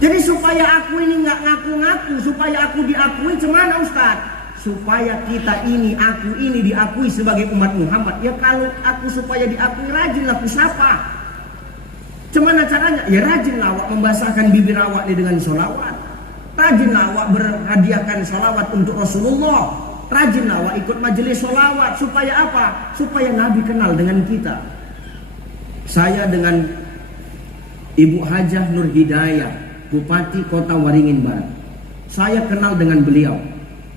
Jadi supaya aku ini nggak ngaku-ngaku, supaya aku diakui cemana Ustaz? Supaya kita ini, aku ini diakui sebagai umat Muhammad. Ya kalau aku supaya diakui, rajinlah aku sapa. Cemana caranya? Ya rajinlah awak membasahkan bibir awak dengan sholawat. Rajinlah awak berhadiahkan sholawat untuk Rasulullah. Rajinlah awak ikut majelis sholawat. Supaya apa? Supaya Nabi kenal dengan kita. Saya dengan Ibu Hajah Nur Hidayah, Bupati Kota Waringin Barat. Saya kenal dengan beliau.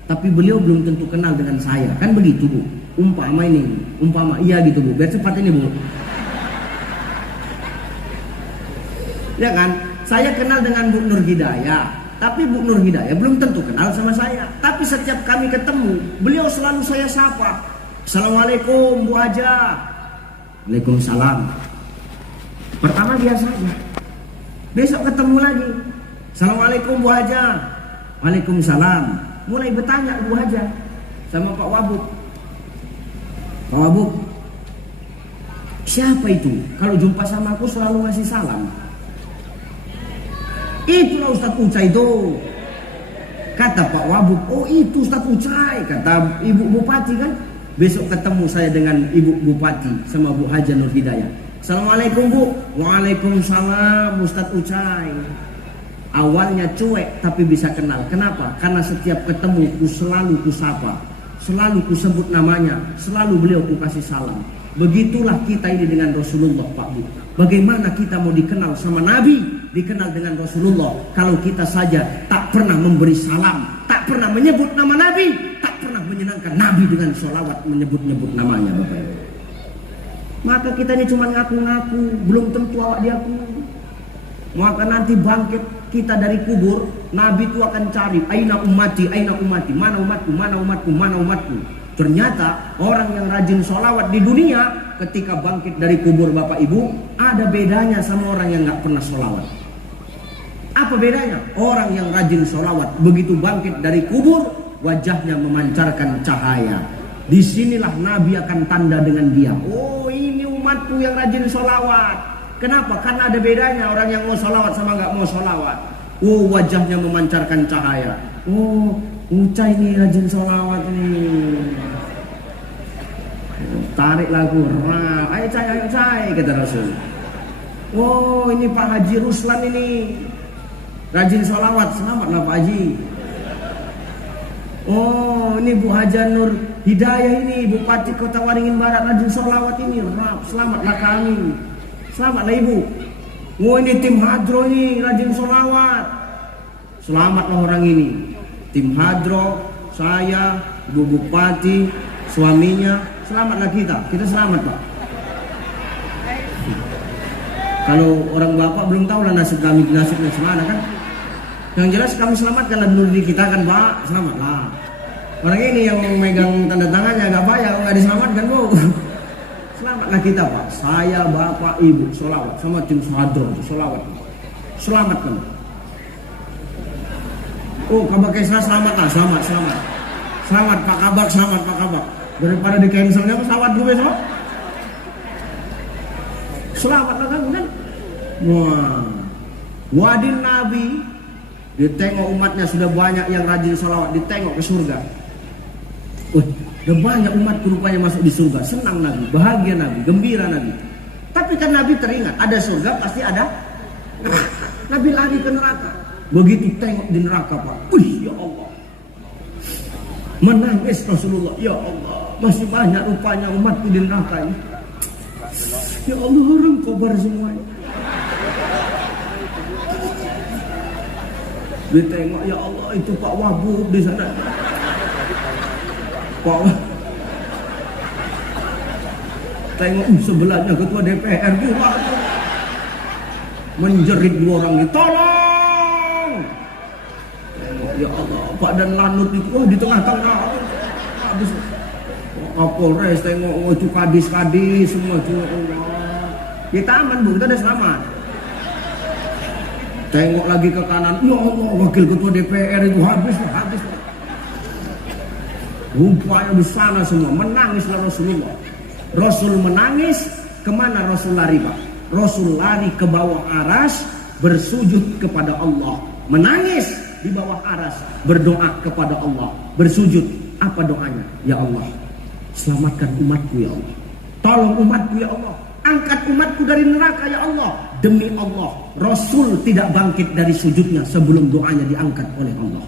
Tapi beliau belum tentu kenal dengan saya. Kan begitu Bu. Umpama ini. Umpama. Iya gitu Bu. Biar cepat ini Bu. Ya kan? Saya kenal dengan Bu Nur Hidayah. Tapi Bu Nur Hidayah belum tentu kenal sama saya. Tapi setiap kami ketemu, beliau selalu saya sapa. Assalamualaikum Bu Haja. Waalaikumsalam. Pertama biasa aja. Besok ketemu lagi. Assalamualaikum Bu Haja. Waalaikumsalam. Mulai bertanya Bu Haja sama Pak Wabuk. Pak Wabuk, siapa itu? Kalau jumpa sama aku selalu ngasih salam. Itulah Ustadz Ucai itu. Kata Pak Wabuk, oh itu Ustadz Ucai. Kata Ibu Bupati kan. Besok ketemu saya dengan Ibu Bupati sama Bu Haja Nur Hidayah. Assalamualaikum Bu. Waalaikumsalam Ustadz Ucai. Awalnya cuek tapi bisa kenal. Kenapa? Karena setiap ketemu ku selalu ku sapa, selalu ku sebut namanya, selalu beliau ku kasih salam. Begitulah kita ini dengan Rasulullah Pak Bu. Bagaimana kita mau dikenal sama Nabi, dikenal dengan Rasulullah, kalau kita saja tak pernah memberi salam, tak pernah menyebut nama Nabi, tak pernah menyenangkan Nabi dengan sholawat menyebut-nyebut namanya Bapak Ibu. Maka kita ini cuma ngaku-ngaku, belum tentu awak diakui. Maka nanti bangkit kita dari kubur, Nabi itu akan cari, aina ummati, mana umatku, mana umatku, mana umatku. Ternyata orang yang rajin sholawat di dunia, ketika bangkit dari kubur Bapak Ibu, ada bedanya sama orang yang nggak pernah sholawat. Apa bedanya? Orang yang rajin sholawat, begitu bangkit dari kubur, wajahnya memancarkan cahaya. Disinilah Nabi akan tanda dengan dia. Oh ini umatku yang rajin sholawat. Kenapa? Karena ada bedanya orang yang mau sholawat sama nggak mau sholawat. Oh wajahnya memancarkan cahaya. Oh Ucai nih rajin sholawat nih. Tarik lagu, ayo Cai kata Rasul. Oh ini Pak Haji Ruslan ini rajin sholawat, selamatlah Pak Haji. Oh ini Bu Haja Nur Hidayah ini Bupati Kota Waringin Barat rajin sholawat ini, selamatlah kami. Selamatlah Ibu. Oh ini tim Hadro ini rajin sholawat. Selamatlah orang ini. Tim Hadro, saya, Bu Bupati, suaminya, selamatlah kita. Kita selamat Pak. Kalau orang bapak belum tahu lah nasibnya semana kan. Yang jelas kami selamatkanlah dulu diri kita kan Pak. Selamatlah. Orang ini yang megang tanda tangannya agak payah, nggak diselamatkan Bu. Selamatlah kita Pak. Saya, Bapak, Ibu, sholawat sama tim Hadro, sholawat. Selamatkan. Oh, kabar Kesra selamat lah, selamat. Selamat Pak Kabak, selamat Pak Kabak. Daripada di cancelnya pesawat gue besok. Selamat lah kan. Wah. Wadin Nabi ditengok umatnya sudah banyak yang rajin salawat, ditengok ke surga. Udah banyak umat rupanya masuk di surga. Senang Nabi, bahagia Nabi, gembira Nabi. Tapi kan Nabi teringat ada surga pasti ada neraka. Nabi lari ke neraka. Begitu tengok di neraka Pak, ya Allah, menangis Rasulullah. Ya Allah, masih banyak rupanya umatku di neraka ini. Ya Allah, orang kobar semuanya. Ditengok, ya Allah, itu Pak Wabub di sana. Pak tengok sebelahnya ketua DPR juga menjerit dua orang ini, tolong. Tengok, ya Allah, Pak dan Lanut itu di tengah-tengah. Habis Kapolres tengok, itu kadis-kadis semua tuh. Kita aman Bu, kita udah selamat. Tengok lagi ke kanan, ya Allah, wakil ketua DPR itu habis. Rupanya di sana semua menangislah Rasulullah. Rasul menangis, kemana Rasul lari Pak? Rasul lari ke bawah aras, bersujud kepada Allah. Menangis di bawah aras, berdoa kepada Allah, bersujud. Apa doanya? Ya Allah, selamatkan umatku ya Allah. Tolong umatku ya Allah. Angkat umatku dari neraka ya Allah. Demi Allah, Rasul tidak bangkit dari sujudnya sebelum doanya diangkat oleh Allah.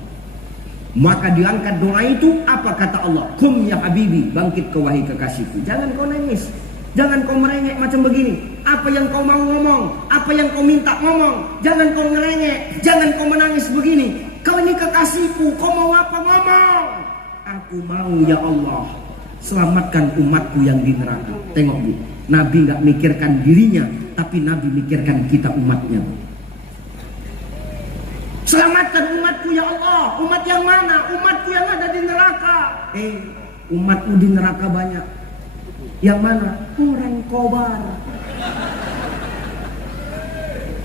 Maka diangkat doa itu, apa kata Allah? Kum ya habibi, bangkit kau wahai kekasihku. Jangan kau nangis, jangan kau merengek macam begini. Apa yang kau mau ngomong, apa yang kau minta ngomong. Jangan kau ngerengek, jangan kau menangis begini. Kau ini kekasihku, kau mau apa ngomong. Aku mau ya Allah, selamatkan umatku yang di neraka. Tengok Bu, Nabi gak mikirkan dirinya, tapi Nabi mikirkan kita umatnya. Selamatkan umatku ya Allah. Umat yang mana? Umatku yang ada di neraka. Umatmu di neraka banyak. Yang mana? Orang Kobar.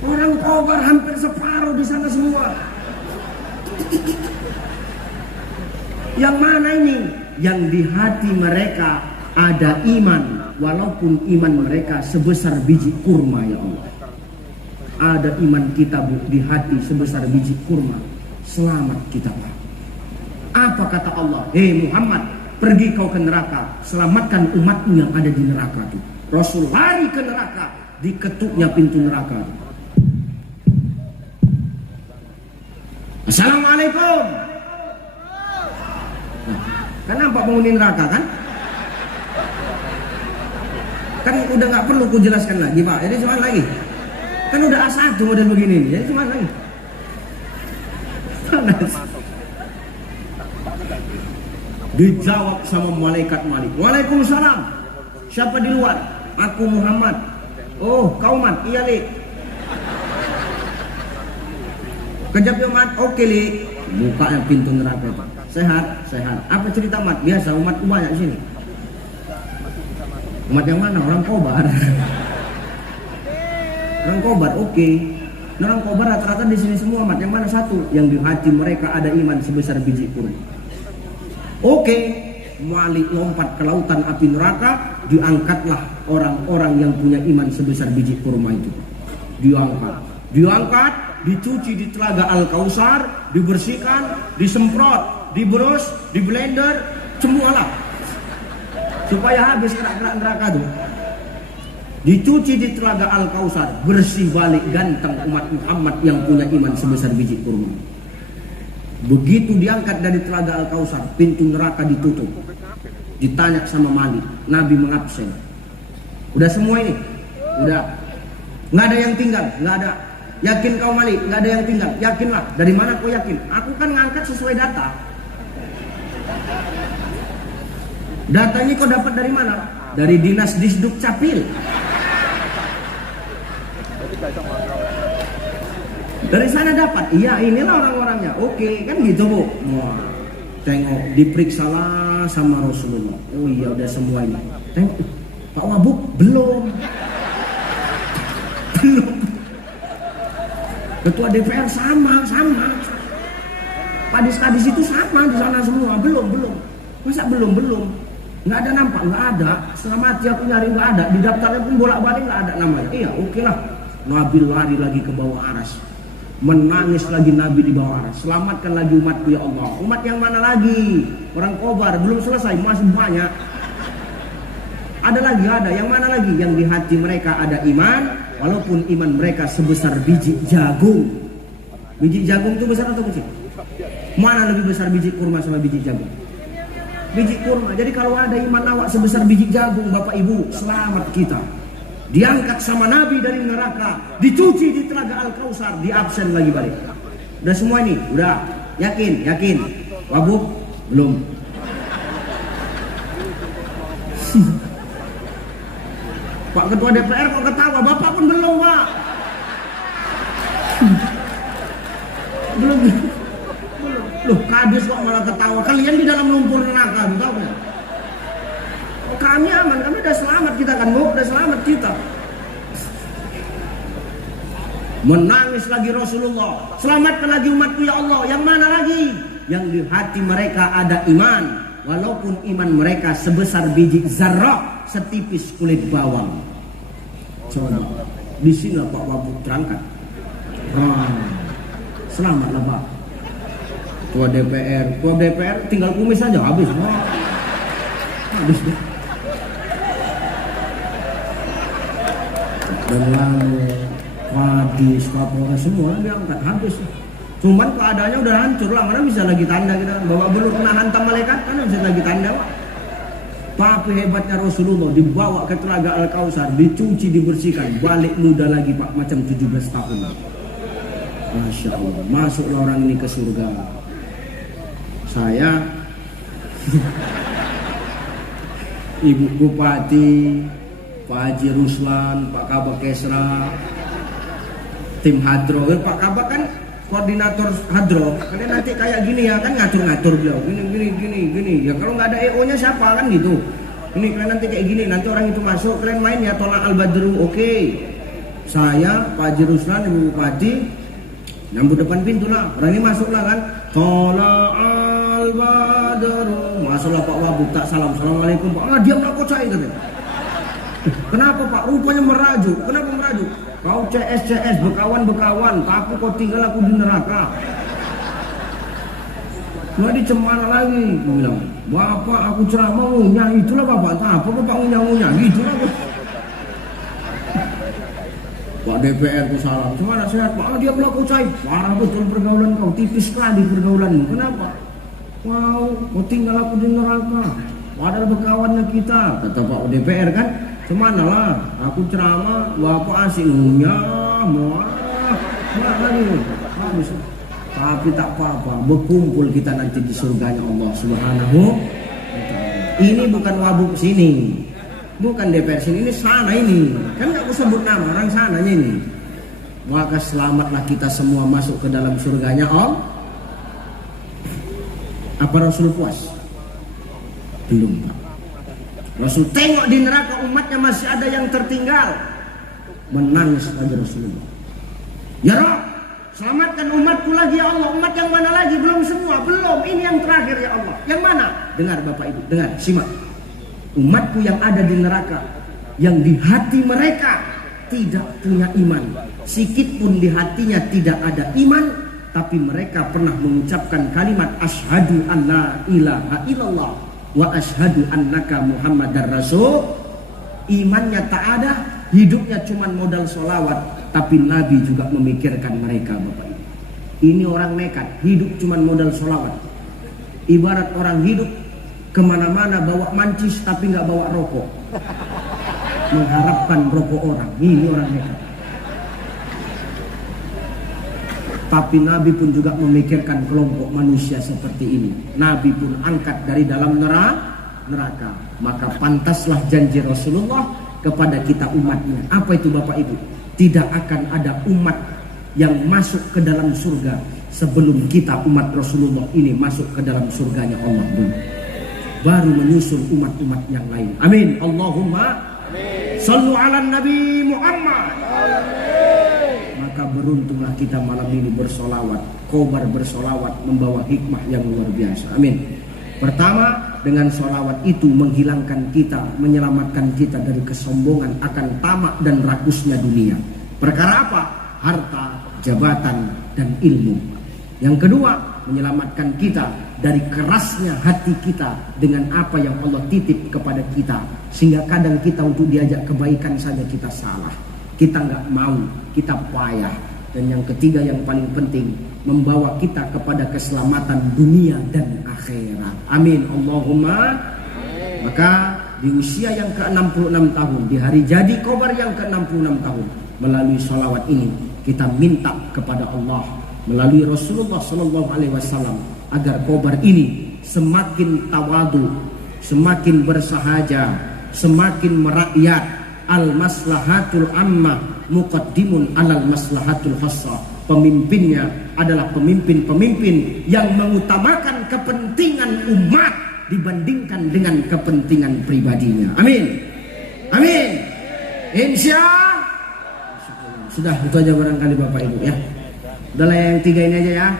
Orang Kobar hampir separuh di sana semua. Yang mana ini? Yang di hati mereka ada iman, walaupun iman mereka sebesar biji kurma ya Allah. Ada iman kita Bu di hati sebesar biji kurma. Selamat kita Pak. Apa kata Allah? Hei Muhammad, pergi kau ke neraka, selamatkan umatmu yang ada di neraka itu. Rasul lari ke neraka, diketuknya pintu neraka. Assalamualaikum. Nah, kan nampak penghuni neraka kan? Kan udah nggak perlu ku jelaskan lagi Pak. Jadi cuma lagi. Kan udah A1 model begini nih, jadi cuma lagi. Dijawab sama malaikat Malik. Waalaikumsalam. Siapa di luar? Aku Muhammad. Oh, kau Mat? Iya Li. Kejap ya Mat. Oke Li. Buka yang pintu neraka. Sehat. Apa cerita Mat? Biasa umatku banyak di sini. Umat yang mana? Orang Kobar. Orang Kobar, oke. Orang Kobar rata-rata di sini semua Mat. Yang mana satu? Yang di hati mereka ada iman sebesar biji kurma. Oke. Malik lompat ke lautan api neraka, diangkatlah orang-orang yang punya iman sebesar biji kurma itu. Diangkat, dicuci di telaga Al-Kausar, dibersihkan, disemprot, diberus, di blender, semualah. Supaya habis kerak-kerak neraka tuh. Dicuci di telaga Al-Kausar, bersih balik ganteng umat Muhammad yang punya iman sebesar biji kurma. Begitu diangkat dari telaga Al-Kausar, pintu neraka ditutup. Ditanya sama Malik, Nabi mengabsen. Udah semua ini? Udah. Nggak ada yang tinggal? Nggak ada. Yakin kau Malik? Nggak ada yang tinggal? Yakinlah. Dari mana kau yakin? Aku kan ngangkat sesuai data. Datanya kau dapat dari mana? Dari Dinas Disduk Capil. Dari sana dapat. Iya, inilah orang-orangnya. Oke, kan gitu Bu. Wah, tengok diperiksalah sama Rasulullah. Oh iya, udah semua ini. Tengok, Pak Wabub belum. Ketua DPR sama. Kadis-kadis itu sama di sana semua. Belum. Masa belum? Nggak ada nampak, nggak ada. Setengah mati aku nyari nggak ada. Di daftarnya pun bolak-balik nggak ada namanya. Iya, oke lah. Nabi lari lagi ke bawah aras. Menangis lagi Nabi di bawah aras. Selamatkan lagi umatku ya Allah. Umat yang mana lagi? Orang Kobar belum selesai, masih banyak. Ada lagi, ada. Yang mana lagi? Yang di hati mereka ada iman, walaupun iman mereka sebesar biji jagung. Biji jagung itu besar atau kecil? Mana lebih besar biji kurma sama biji jagung? Biji kurma. Jadi kalau ada iman awak sebesar biji jagung, Bapak Ibu, selamat kita. Diangkat sama Nabi dari neraka, dicuci di telaga Al-Kausar, diabsen lagi balik. Udah semua ini, udah. Yakin. Wabuk? Belum. Pak Ketua DPR kok ketawa, Bapak pun belum, Pak. Belum. Loh, kadis kok malah ketawa. Kalian di dalam lumpur neraka, tahu nggak? Oh, kami aman, kami udah selamat kita kan, Bu, udah selamat kita. Menangis lagi Rasulullah, selamatkan lagi umatku ya Allah. Yang mana lagi? Yang di hati mereka ada iman, walaupun iman mereka sebesar biji zarrah, setipis kulit bawang. Coba di sini Pak Wabuk terangkat. Selamatlah Pak. Ketua DPR tinggal kumis aja habis. Habis. Dan lalu Kadis, Kapolres semua diangkat habis. Cuman keadaannya udah hancur lah, mana bisa lagi tanda kita bawa belur kena hantam malaikat, kan bisa lagi tanda Pak. Tapi hebatnya Rasulullah dibawa ke telaga Al-Kausar, dicuci, dibersihkan, balik muda lagi Pak, macam 17 tahun. Masya Allah, masuklah orang ini ke surga. Saya Ibu Bupati, Pak Haji Ruslan, Pak Kabak Kesra, tim Hadro. Pak Kabak kan koordinator Hadro. Kalian nanti kayak gini ya, kan ngatur-ngatur beliau. Gini. Ya kalau nggak ada EO-nya siapa kan gitu. Ini kalian nanti kayak gini, nanti orang itu masuk, kalian main ya tolak al-badru. Oke. Saya, Pak Haji Ruslan, Ibu Bupati, nyambut depan pintu lah. Orang ini masuk lah kan. Tolak al-badru. Masuklah Pak Wabuk, tak salam. Assalamualaikum Pak. Diam lah kok saya katanya. Kenapa Pak? Rupanya merajuk. Kenapa merajuk? Kau CS, bekawan, tapi kau tinggal aku di neraka. Nggak dicemana lagi. Aku bilang, Bapak aku ceramah ngunyah. Itulah Bapak, apa Bapak ngunyah-ngunyah? Gitulah Pak. Pak DPR ku salam. Cuma sehat Pak. Diamlah kau cai. Parah betul pergaulan kau. Tipis sekali pergaulanmu. Kenapa? Wow, kau tinggal aku di neraka. Padahal bekawannya kita. Kata Pak DPR kan. Kemana lah, aku ceramah, Bapak asik ngunyah, habis. Tapi tak apa-apa, berkumpul kita nanti di surganya Allah Subhanahu wa Ta'ala. Ini bukan Wabuk sini, bukan DPR sini, ini sana ini. Kan nggak aku sebut nama orang sananya ini. Maka selamatlah kita semua masuk ke dalam surganya Allah. Apa Rasul puas? Belum Pak. Rasul tengok di neraka umatnya masih ada yang tertinggal. Menangis lagi Rasulullah. Ya Rabb, selamatkan umatku lagi ya Allah. Umat yang mana lagi? Belum semua, belum. Ini yang terakhir ya Allah. Yang mana? Dengar Bapak Ibu, dengar, simak. Umatku yang ada di neraka, yang di hati mereka tidak punya iman. Sikit pun di hatinya tidak ada iman, tapi mereka pernah mengucapkan kalimat asyhadu an la ilaha illallah wa asyhadu annaka Muhammadar Rasul. Imannya tak ada, hidupnya cuma modal sholawat, tapi Nabi juga memikirkan mereka Bapak Ibu. Ini orang nekat, hidup cuma modal sholawat. Ibarat orang hidup kemana-mana bawa mancis tapi nggak bawa rokok, mengharapkan rokok orang. Ini orang nekat. Tapi Nabi pun juga memikirkan kelompok manusia seperti ini. Nabi pun angkat dari dalam neraka. Maka pantaslah janji Rasulullah kepada kita umatnya. Apa itu Bapak Ibu? Tidak akan ada umat yang masuk ke dalam surga sebelum kita umat Rasulullah ini masuk ke dalam surganya Allah dulu. Baru menyusul umat-umat yang lain. Amin. Allahumma amin. Sallu ala Nabi Muhammad. Amin. maka beruntunglah kita malam ini bersolawat. Khobar bersolawat membawa hikmah yang luar biasa. Amin. Pertama, dengan solawat itu menghilangkan kita, menyelamatkan kita dari kesombongan akan tamak dan rakusnya dunia. Perkara apa? Harta, jabatan, dan ilmu. Yang kedua, menyelamatkan kita dari kerasnya hati kita dengan apa yang Allah titip kepada kita, sehingga kadang kita untuk diajak kebaikan saja kita salah, kita nggak mau, kita payah. Dan yang ketiga yang paling penting, membawa kita kepada keselamatan dunia dan akhirat. Amin Allahumma. Maka di usia yang ke-66 tahun, di hari jadi Khobar yang ke-66 tahun, melalui sholawat ini kita minta kepada Allah melalui Rasulullah SAW agar Khobar ini semakin tawadu, semakin bersahaja, semakin merakyat. Al-maslahatul ammah muqaddimun alal maslahatul khassah. Pemimpinnya adalah pemimpin-pemimpin yang mengutamakan kepentingan umat dibandingkan dengan kepentingan pribadinya. Amin. Amin. Insya sudah, itu aja barangkali Bapak Ibu ya. Udahlah yang tiga ini aja ya.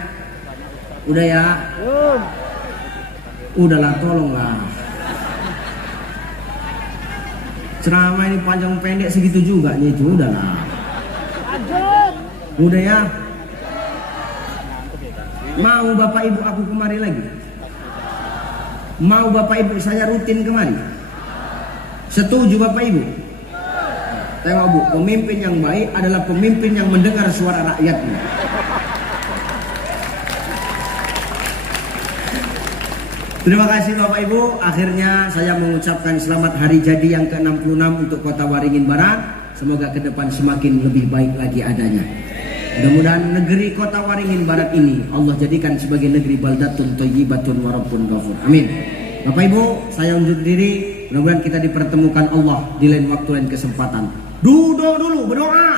Udah ya. Udahlah, tolonglah. Ceramah ini panjang pendek segitu juga nih, itu udahlah. Udah ya. Mau Bapak Ibu aku kemari lagi? Mau Bapak Ibu saya rutin kemari? Setuju Bapak Ibu? Tengok Bu, pemimpin yang baik adalah pemimpin yang mendengar suara rakyatnya. Terima kasih Bapak Ibu. Akhirnya saya mengucapkan selamat hari jadi yang ke-66 untuk Kota Waringin Barat. Semoga ke depan semakin lebih baik lagi adanya. Mudah-mudahan negeri Kota Waringin Barat ini Allah jadikan sebagai negeri baldatun thayyibatun wa rabbun ghafur. Amin. Bapak Ibu, saya undur diri. Mudah-mudahan kita dipertemukan Allah di lain waktu, lain kesempatan. Duduk dulu, berdoa.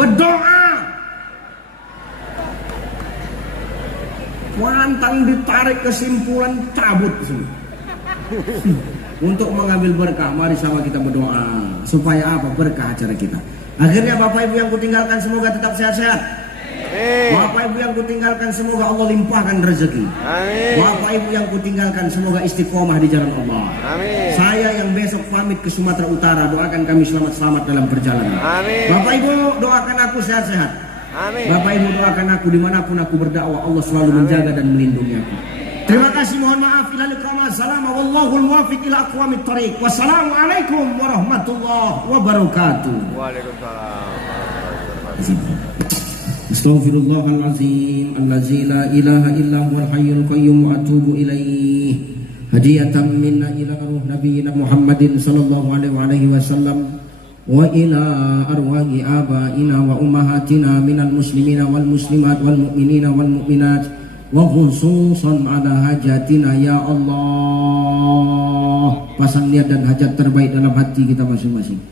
Berdoa. Pantang ditarik kesimpulan, cabut semua. Untuk mengambil berkah, mari sama kita berdoa. Supaya apa? Berkah acara kita. Akhirnya Bapak Ibu yang kutinggalkan semoga tetap sehat-sehat. Bapak Ibu yang kutinggalkan semoga Allah limpahkan rezeki. Bapak Ibu yang kutinggalkan semoga istiqomah di jalan Allah. Saya yang besok pamit ke Sumatera Utara, doakan kami selamat-selamat dalam perjalanan. Bapak Ibu doakan aku sehat-sehat. Bapak Ibu doakan aku dimanapun aku berdakwah, Allah selalu menjaga dan melindungi aku. Terima kasih, mohon maaf. Ila liqa salam wallahul muwaffiq ila aqwamit thariq. Wassalamualaikum warahmatullahi wabarakatuh. Waalaikumsalam. Astaghfirullahalazim allazi la ilaha illa huwal hayyul qayyum wa atubu ilaih. Hadiyatan minna ila ruh nabiyina Muhammadin sallallahu alaihi wasallam. Wa ila arwahi abaina wa ummahatina minal muslimina wal muslimat wal mu'minina wal mu'minat wa khususan ala hajatina ya Allah. Pasang niat dan hajat terbaik dalam hati kita masing-masing.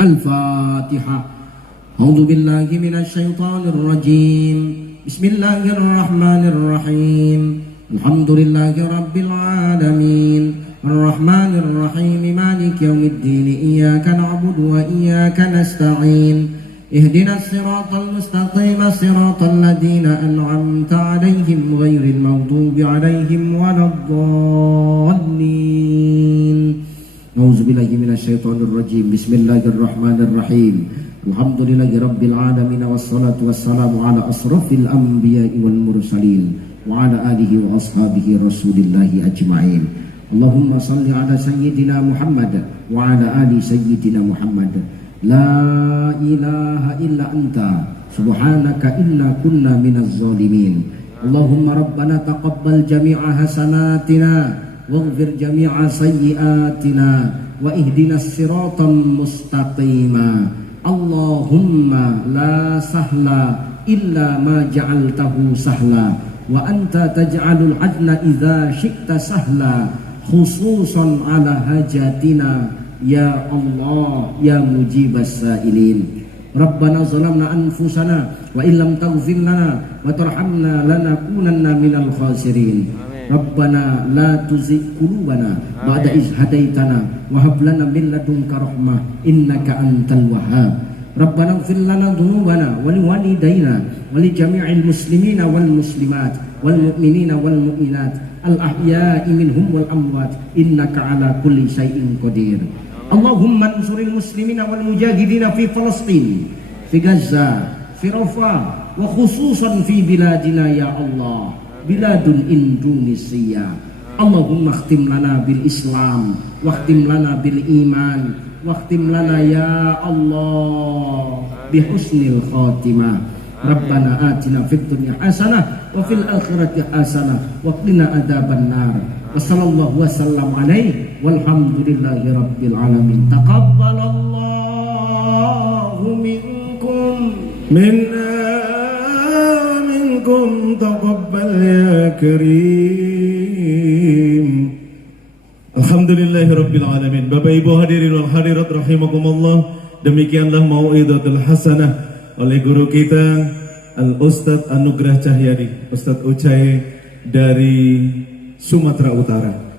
Al-Fatihah. A'udzu billahi minasy syaithanir rajim. Bismillahirrahmanirrahim. Alhamdulillahi rabbil alamin. Arrahmanir rahim. Maliki yaumiddin. Iyyaka na'budu wa iyyaka nasta'in. Ihdinas siratal mustaqim. Siratal ladzina an'amta 'alaihim ghairil maghdubi 'alaihim waladdallin. A'udzubillahi minasyaitonir rajim. Bismillahirrahmanirrahim. Alhamdulillahi rabbil alamin wassalatu wassalamu ala asrafil anbiya'i wal mursalin wa ala alihi wa ashabihi rasulillahi ajma'in. Allahumma salli ala sayyidina Muhammad wa ala ali sayyidina Muhammad. La ilaha illa anta subhanaka inna kunna minaz zalimin. Allahumma rabbana taqabbal jami'a hasanatina waghfir jami'a sayyi'atina wa ihdinas siratal mustaqima. Allahumma la sahla illa ma ja'altahu sahla wa anta taj'alul hazna idza syi'ta sahla. khususan ala hajatina ya Allah ya mujibas sa'ilin. Rabbana zalamna anfusana wa illam taghfir lana wa tarhamna lanakunanna minal khasirin. Rabbana la tuzigh qulubana ba'da idh hadaitana wa hab lana min ladunka rahmah innaka antal wahhab. Rabbana ighfir lana dhunubana wa liwalidayna wa li jami'il muslimina wal muslimat wal mu'minina wal mu'minat al ahya'i minhum wal amwat innaka ala kulli syai'in qadir. Allahumma ansuril muslimina wal mujahidina fi Palestin, fi Gaza, fi Rafah, wa khususan fi biladina ya Allah, biladul Indonesia. Allahumma khtim lana bil Islam, wa khtim lana bil iman, wa khtim lana ya Allah bi husnil khatimah. Rabbana atina fid dunya hasanah wa fil akhirati hasanah wa qina adzaban nar. Wassallallahu wasallam alaihi walhamdulillahi rabbil alamin. Taqabbalallahu minkum minkum taqabbal ya karim. Alhamdulillahi rabbil alamin. Bapak Ibu hadirin wal hadirat rahimakumullah, demikianlah mau'izatul hasanah oleh guru kita Al Ustadz Anugrah Cahyadi, Ustadz Ucai dari Sumatera Utara.